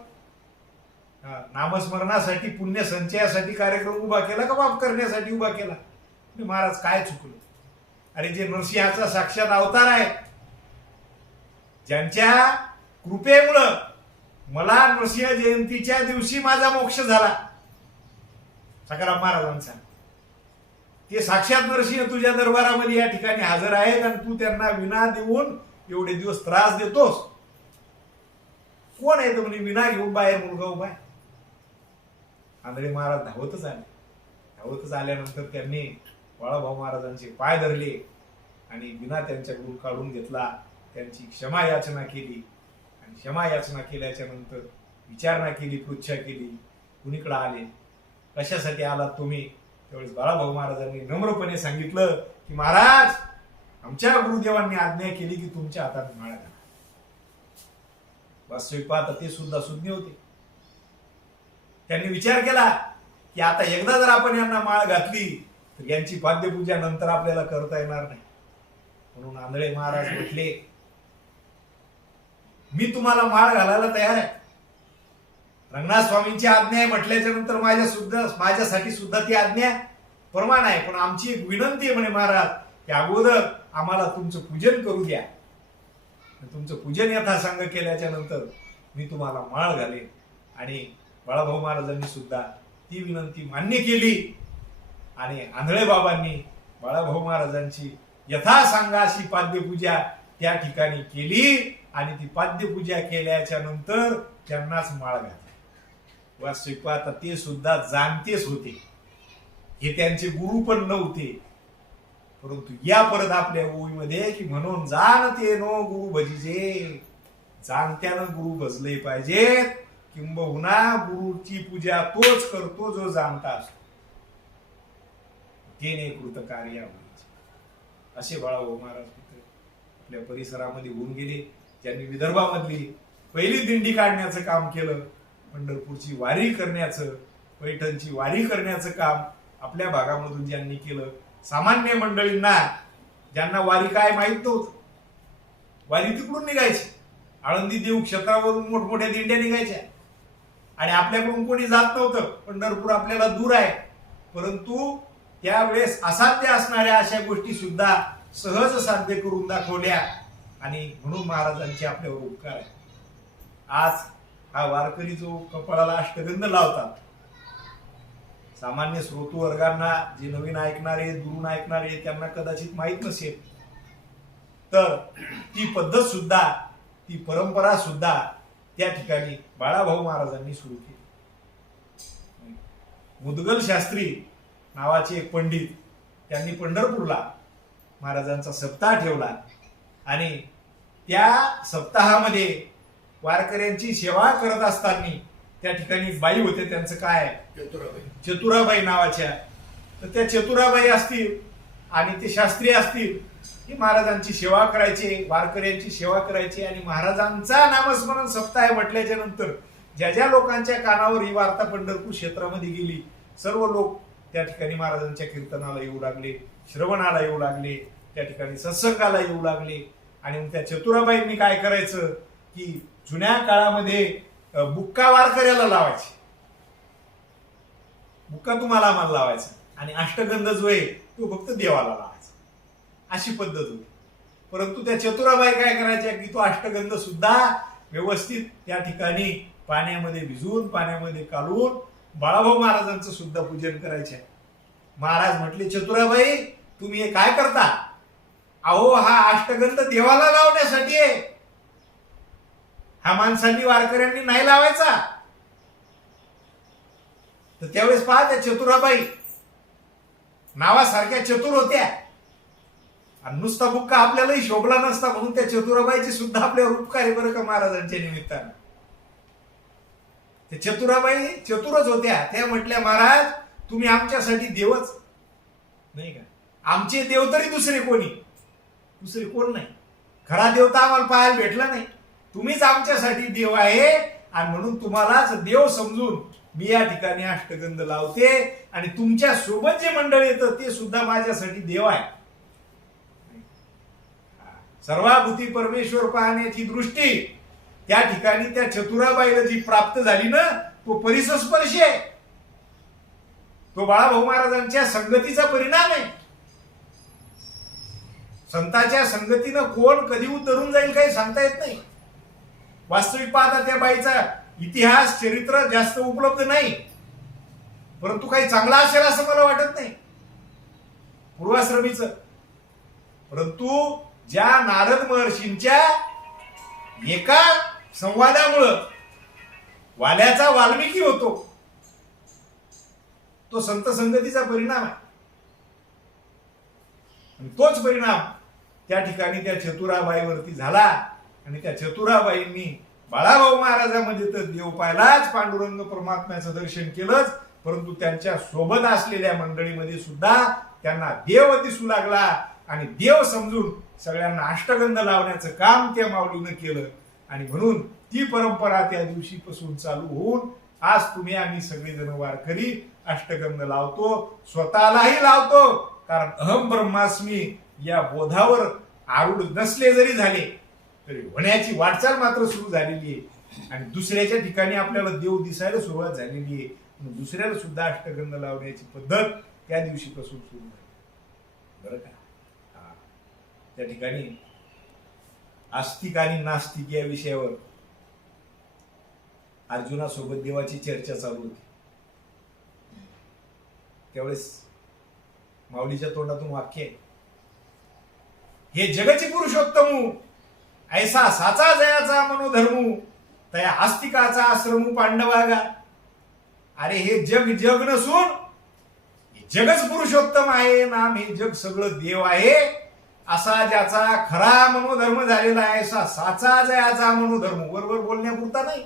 नामस्मरणासाठी पुण्य संचयासाठी कार्यक्रम उभा केला का पाप करण्यासाठी उभा केला? महाराज काय चुकलं? अरे जे नरसिंहाचा साक्षात अवतार आहे, ज्यांच्या कृपेमुळं मला नरसिंह जयंतीच्या दिवशी माझा मोक्ष झाला सखाराम महाराजांचा, ते साक्षात नरसिंह तुझ्या दरबारामध्ये या ठिकाणी हजर आहेत आणि तू त्यांना विना देऊन एवढे दिवस त्रास देतोस. कोण आहे तो म्हणजे विना घेऊन बाहेर मुलगा उभा आहे? आंधळे महाराज धावतच आले. धावतच आल्यानंतर त्यांनी बाळाभाऊ महाराजांचे पाय धरले आणि विना त्यांच्याकडून काढून घेतला. त्यांची क्षमा याचना केली आणि क्षमा याचना केल्याच्या नंतर विचारणा केली, पृच्छा केली, कुणीकडे आले, कशासाठी आलात तुम्ही? त्यावेळेस बाळाभाऊ महाराजांनी नम्रपणे सांगितलं की महाराज, आमच्या गुरुदेवांनी आज्ञा केली की तुमच्या हातात माळ घाला. वास्तविक पाहता ते सुद्धा सुज्ञ होते. त्यांनी विचार केला की आता एकदा जर आपण यांना माळ घातली तर यांची पाद्यपूजा नंतर आपल्याला करता येणार नाही. म्हणून आंधळे महाराज म्हटले, मी तुम्हाला माळ घालायला तयार आहे. रंगनाथ स्वामींची आज्ञा आहे म्हटल्याच्या नंतर माझ्यासाठी सुद्धा ती आज्ञा प्रमाण आहे. पण आमची एक विनंती आहे म्हणे महाराज, की अगोदर आम्हाला तुमचं पूजन करू द्या. तुमचं पूजन यथासांग केल्याच्या नंतर मी तुम्हाला माळ घालेन. आणि बाळाभाऊ महाराजांनी सुद्धा ती विनंती मान्य केली आणि आंधळे बाबांनी बाळाभाऊ महाराजांची यथासांग अशी पाद्यपूजा त्या ठिकाणी केली आणि ती पाद्यपूजा केल्याच्या नंतर त्यांनाच माळ घातली. वास्तविक पाहता ते सुद्धा जाणतेच होते, हे त्यांचे गुरु पण नव्हते. परंतु या परत आपल्या ओळीमध्ये की म्हणून जाणते नो गुरु भजिजे, जाणत्यानं गुरु भजले पाहिजेत. किंबहुना गुरुची पूजा तोच करतो जो जाणता असतो, तेने कृत कार्य होईल. असे बाळाभाऊ महाराज आपल्या परिसरामध्ये होऊन गेले. ज्यांनी विदर्भामधली पहिली दिंडी काढण्याचं काम केलं, पंढरपूरची वारी करण्याचं, पैठणची वारी करण्याचं काम आपल्या भागामधून ज्यांनी केलं. सामान्य मंडळींना ज्यांना वारी काय माहित नव्हतं, वारी तिकडून निघायची, आळंदी देऊ क्षेत्रावरून मोठमोठ्या दिंड्या निघायच्या आणि आपल्याकडून कोणी जात नव्हतं. पंढरपूर आपल्याला दूर आहे, परंतु त्यावेळेस असाध्य असणाऱ्या अशा गोष्टी सुद्धा सहज साध्य करून दाखवल्या आणि म्हणून महाराजांचे आपल्यावर उपकार आहे. आज हा वारकरी जो कपाळाला अष्टगंध लावतात, सामान्य श्रोतू वर्गांना, जे नवीन ऐकणारे, दुरून ऐकणारे, त्यांना कदाचित माहित नसेल, तर ती पद्धत सुद्धा, ती परंपरा सुद्धा त्या ठिकाणी बाळाभाऊ महाराजांनी सुरू केली. मुदगल शास्त्री नावाचे एक पंडित, त्यांनी पंढरपूरला महाराजांचा सप्ताह ठेवला आणि त्या सप्ताहामध्ये वारकऱ्यांची सेवा करत असताना त्या ठिकाणी बाई होते, त्यांचं काय, चतुराबाई नावाच्या. तर त्या चतुराबाई असतील आणि ते शास्त्री असतील, ही महाराजांची सेवा करायचे, वारकऱ्यांची सेवा करायची. आणि महाराजांचा नामस्मरण सप्ताह म्हटल्याच्या नंतर ज्या ज्या लोकांच्या कानावर ही वार्ता पंढरपूर क्षेत्रामध्ये गेली, सर्व लोक त्या ठिकाणी महाराजांच्या कीर्तनाला येऊ लागले, श्रवणाला येऊ लागले, त्या ठिकाणी सत्संगाला येऊ लागले. आणि मग त्या चतुराबाईंनी काय करायचं की जुन्या काळामध्ये बुक्का वारकऱ्याला लावायचे, बुक्का तुम्हाला आम्हाला लावायचा आणि अष्टगंध जो आहे तो फक्त देवाला लावायचा, अशी पद्धत होती. परंतु त्या चतुराबाई काय करायच्या की तो अष्टगंध सुद्धा व्यवस्थित त्या ठिकाणी पाण्यामध्ये भिजवून, पाण्यामध्ये काढून बाळाभाऊ महाराजांचं सुद्धा पूजन करायचे. महाराज म्हटले, चतुराबाई तुम्ही हे काय करता? अहो, हा अष्टगंध देवाला लावण्यासाठी आहे, हा माणसांनी, वारकऱ्यांनी नाही लावायचा. तर त्यावेळेस पहा, त्या चतुराबाई नावासारख्या चतुर होत्या आणि नुसता बुक्का आपल्यालाही शोभला नसता, म्हणून त्या चतुराबाईची सुद्धा आपल्यावर उपकार आहे बरं का महाराजांच्या निमित्तानं. त्या चतुराबाई चतुरच होत्या. त्या म्हटल्या, महाराज तुम्ही आमच्यासाठी देवच नाही का, आमचे देव तरी दुसरे कोणी, दुसरे कोण नाही. खरा देव तर आम्हाला पाहायला भेटला नाही. तुम्हीच आमच्यासाठी देव आहे आणि म्हणून तुम्हालाच देव समजून मी या ठिकाणी अष्टगंध लावते आणि तुमच्या सोबत जे मंडळ येतं ते सुद्धा माझ्यासाठी देव आहे. सर्वाभूती परमेश्वर पाहण्याची दृष्टी त्या ठिकाणी त्या चतुराबाईला जी प्राप्त झाली ना, तो परिसस्पर्श आहे. तो बाळाभाऊ महाराजांच्या संगतीचा परिणाम आहे. संतांच्या संगतीनं कोण कधी उतरून जाईल काही सांगता येत नाही. वास्तविक पाहता त्या बाईचा इतिहास चरित्र जास्त उपलब्ध नाही, परंतु काही चांगला असेल असं मला वाटत नाही पूर्वाश्रमीचं. परंतु ज्या नारद महर्षींच्या एका संवादामुळं वाल्याचा वाल्मिकी होतो, तो संत संगतीचा परिणाम आहे. आणि तोच परिणाम त्या ठिकाणी त्या चतुराबाईवरती झाला आणि त्या चतुराबाईंनी बाळाभाऊ महाराजांमध्ये तर देव पाहिलाच, पांडुरंग परमात्म्याचं दर्शन केलंच, परंतु त्यांच्या सोबत असलेल्या मंडळीमध्ये सुद्धा त्यांना देव दिसू लागला आणि देव समजून सगळ्यांना अष्टगंध लावण्याचं काम त्या माऊलीनं केलं. आणि म्हणून ती परंपरा त्या दिवशीपासून चालू होऊन आज तुम्ही आम्ही सगळेजण वारकरी अष्टगंध लावतो, स्वतःलाही लावतो. कारण अहम ब्रह्मास्मी या बोधावर आरूढ नसले जरी झाले तरी होण्याची वाटचाल मात्र सुरू झालेली आहे. आणि दुसऱ्याच्या ठिकाणी आपल्याला देव दिसायला सुरुवात झालेली आहे. दुसऱ्याला सुद्धा अष्टगंध लावण्याची पद्धत त्या दिवशीपासून सुरू झाली बरं का. त्या ठिकाणी आस्तिक आणि नास्तिक या विषयावर अर्जुनासोबत देवाची चर्चा चालू होती. त्यावेळेस माऊलीच्या तोंडातून वाक्य आहे, हे जगची पुरुषोत्तमू ऐसा साचा जयाचा मनोधर्मू तया आस्तिकाचा आश्रमू पांडवागा. अरे हे जग जग नसून जगच पुरुषोत्तम आहे, नाम हे जग सगळं देव आहे. असा ज्याचा खरा मनोधर्म झालेला आहे, असा साचा जयाचा मनोधर्म, बरोबर बोलण्यापुरता नाही,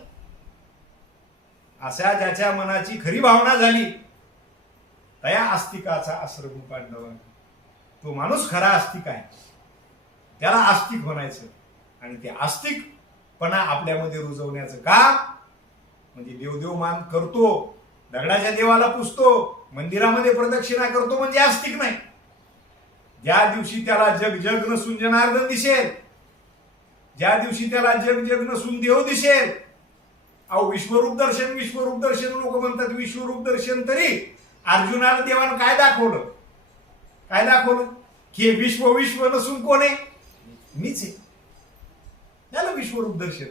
अशा ज्याच्या मनाची खरी भावना झाली तया आस्तिकाचा आश्रम पांडवा. तो माणूस खरा आस्तिक आहे, त्याला आस्तिक म्हणायचं. आणि ते आस्तिकपणा आपल्यामध्ये रुजवण्याचं काम म्हणजे देवदेव मान करतो, दगडाच्या देवाला पुजतो, मंदिरामध्ये प्रदक्षिणा करतो म्हणजे आस्तिक नाही. ज्या दिवशी त्याला जग जग नसून जनार्दन दिसेल, ज्या दिवशी त्याला जग जग नसून देव दिसेल. अहो विश्वरूप दर्शन लोक म्हणतात विश्वरूप दर्शन, तरी अर्जुनाला देवानं काय दाखवलं? काय दाखवलं? की विश्व नसून कोण आहे? मीच आहे. झालं विश्वरूप दर्शन.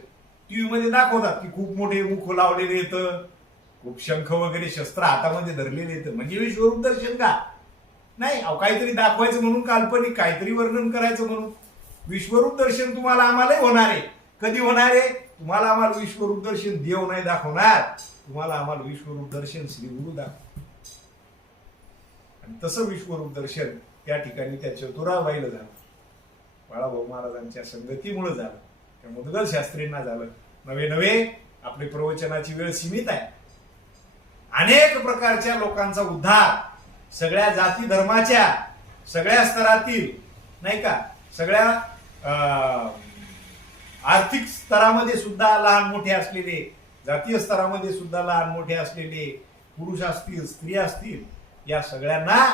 टीव्ही मध्ये दाखवतात की खूप मोठे मुख लावलेले येतं, खूप शंख वगैरे शस्त्र हातामध्ये धरलेले येतं, म्हणजे विश्वरूप दर्शन का? नाही. अहो काहीतरी दाखवायचं म्हणून, काल्पनिक काहीतरी वर्णन करायचं म्हणून. विश्वरूप दर्शन तुम्हाला आम्हालाही होणार आहे. कधी होणार आहे? तुम्हाला आम्हाला विश्वरूप दर्शन देव नाही दाखवणार, तुम्हाला आम्हाला विश्वरूप दर्शन श्री गुरु दाखव. आणि तसं विश्वरूप दर्शन त्या ठिकाणी त्या चतुराबाईला झालं, बाळाभाऊ महाराजांच्या संगतीमुळे झालं, त्या मुदगल शास्त्रींना झालं. नवे नवे आपली प्रवचनाची वेळ सीमित आहे. अनेक प्रकारच्या लोकांचा उद्धार, सगळ्या जाती धर्माच्या, सगळ्या स्तरातील, नाही का, सगळ्या आर्थिक स्तरामध्ये सुद्धा लहान मोठे असलेले, जातीय स्तरामध्ये सुद्धा लहान मोठे असलेले, पुरुष असतील स्त्री असतील, या सगळ्यांना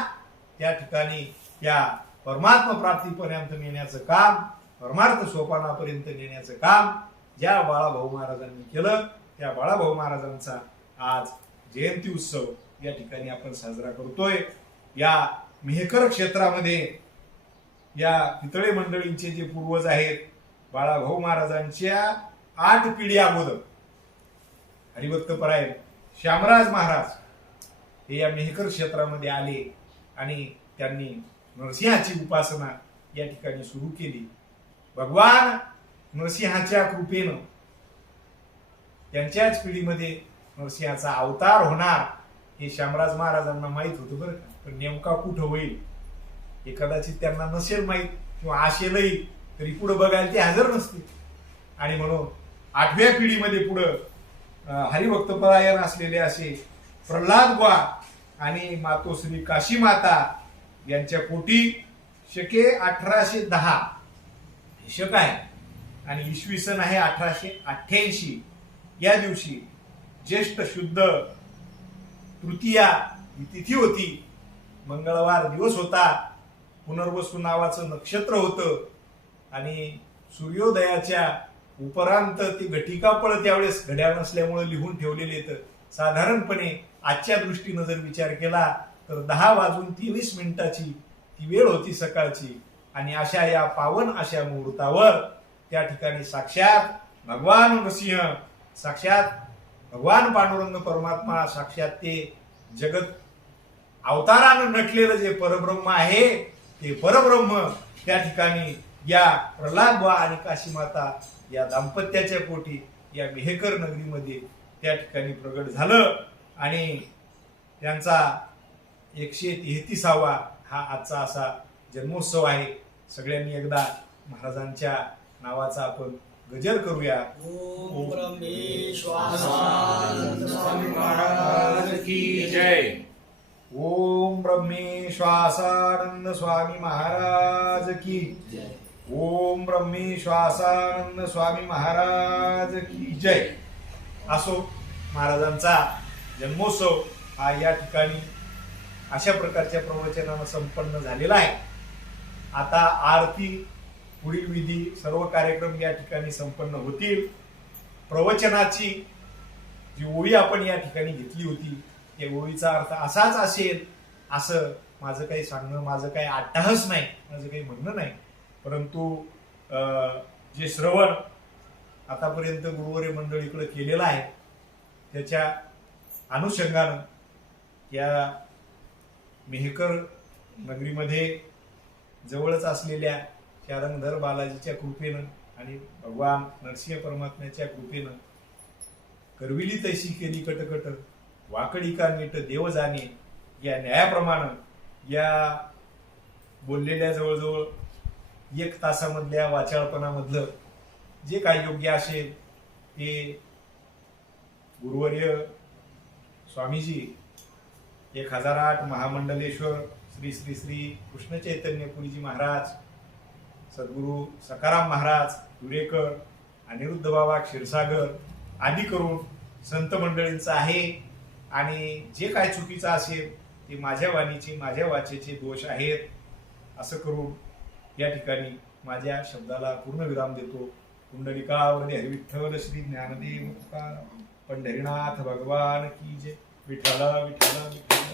त्या ठिकाणी त्या परमात्मा प्राप्तीपर्यंत नेण्याचं काम, परमार्थ सोपानापर्यंत नेण्याचं काम ज्या बाळाभाऊ महाराजांनी केलं, त्या बाळाभाऊ महाराजांचा आज जयंती उत्सव या ठिकाणी आपण साजरा करतोय. या मेहकर क्षेत्रामध्ये या पितळे मंडळींचे जे पूर्वज आहेत, बाळाभाऊ महाराजांच्या 8 पिढी अगोदर हरिभक्तपरायण श्यामराज महाराज हे या मेहकर क्षेत्रामध्ये आले आणि त्यांनी नरसिंहाची उपासना या ठिकाणी सुरू केली. भगवान नरसिंहाच्या कृपेनं त्यांच्याच पिढीमध्ये नरसिंहाचा अवतार होणार हे श्यामराज महाराजांना माहित होतं बरं का. पण नेमका कुठं होईल हे कदाचित त्यांना नसेल माहीत, किंवा असेलही तरी पुढे बघायला ते हजर नसतील. आणि म्हणून 8व्या पिढीमध्ये पुढं हरिभक्तपरायण असलेले असे प्रल्हाद बुवा आणि मातोश्री काशी माता यांच्या पोटी शके 1810 शक आहे. आणि इसवी सन आहे 1888. या दिवशी ज्येष्ठ शुद्ध तृतीया ही तिथी होती. मंगळवार दिवस होता. पुनर्वसू नावाचं नक्षत्र होतं आणि सूर्योदयाच्या उपरांत ती घटिकापळ त्यावेळेस घड्याळ नसल्यामुळे लिहून ठेवलेले आहेत. साधारणपणे आजच्या दृष्टीनं जर विचार केला तर 10:23 ती वेळ होती सकाळची. आणि अशा या पावन अशा मुहूर्तावर त्या ठिकाणी साक्षात भगवान नृसिंह, साक्षात भगवान पांडुरंग परमात्मा, साक्षात ते जगत अवतारानं नटलेलं जे परब्रह्म आहे ते परब्रह्म त्या ठिकाणी या प्रल्हाद बुवा आणि काशीमाता या दाम्पत्याच्या पोटी या मेहकर नगरीमध्ये त्या ठिकाणी प्रगट झालं. आणि त्यांचा 133वा हा आजचा असा जन्मोत्सव आहे. सगळ्यांनी एकदा महाराजांच्या नावाचा आपण गजर करूया. ओम ब्रह्मेश्वरानंद स्वामी महाराज की जय. ओम ब्रह्मेश्वासानंद स्वामी महाराज की. ओम ब्रह्मेश्वासानंद स्वामी महाराज की जय. असो, महाराजांचा जन्मोत्सव हा या ठिकाणी अशा प्रकारच्या प्रवचनानं संपन्न झालेला आहे. आता आरती, पुढील विधी, सर्व कार्यक्रम या ठिकाणी संपन्न होतील. प्रवचनाची जी ओळी आपण या ठिकाणी घेतली होती त्या ओळीचा अर्थ असाच असेल असं माझं काही सांगणं, माझं काही अट्टाहस नाही, माझं काही म्हणणं नाही. परंतु जे श्रवण आतापर्यंत गुरुवर्य मंडळीकडे केलेलं आहे त्याच्या अनुषंगानं या मेहकर नगरीमध्ये जवळच असलेल्या शारंगधर बालाजीच्या कृपेनं आणि भगवान नरसिंह परमात्म्याच्या कृपेनं करविली तैसी केली कटकट, वाकडी का नीट देव जाणे या न्यायाप्रमाणे या बोललेल्या जवळजवळ 1 तासामधल्या वाचाळपणामधलं जे काही योग्य असेल ते गुरुवर्य स्वामीजी 1008 महामंडलेश्वर श्री श्री श्री कृष्ण चैतन्य पुरीजी महाराज, सद्गुरु सकाराम महाराज दुरेकर, अनिरुद्ध बाबा क्षीरसागर आदी करून संत मंडळींचं आहे. आणि जे काय चुकीचं असेल ते माझ्या वाणीचे, माझ्या वाचेचे दोष आहेत असं करून या ठिकाणी माझ्या शब्दाला पूर्ण विराम देतो. कुंडलिकावरती हरिविठ्ठल श्री ज्ञानदेव तुकाराम पंढरीनाथ भगवान की जय. विठ्ठल विठ्ठल विठ्ठल.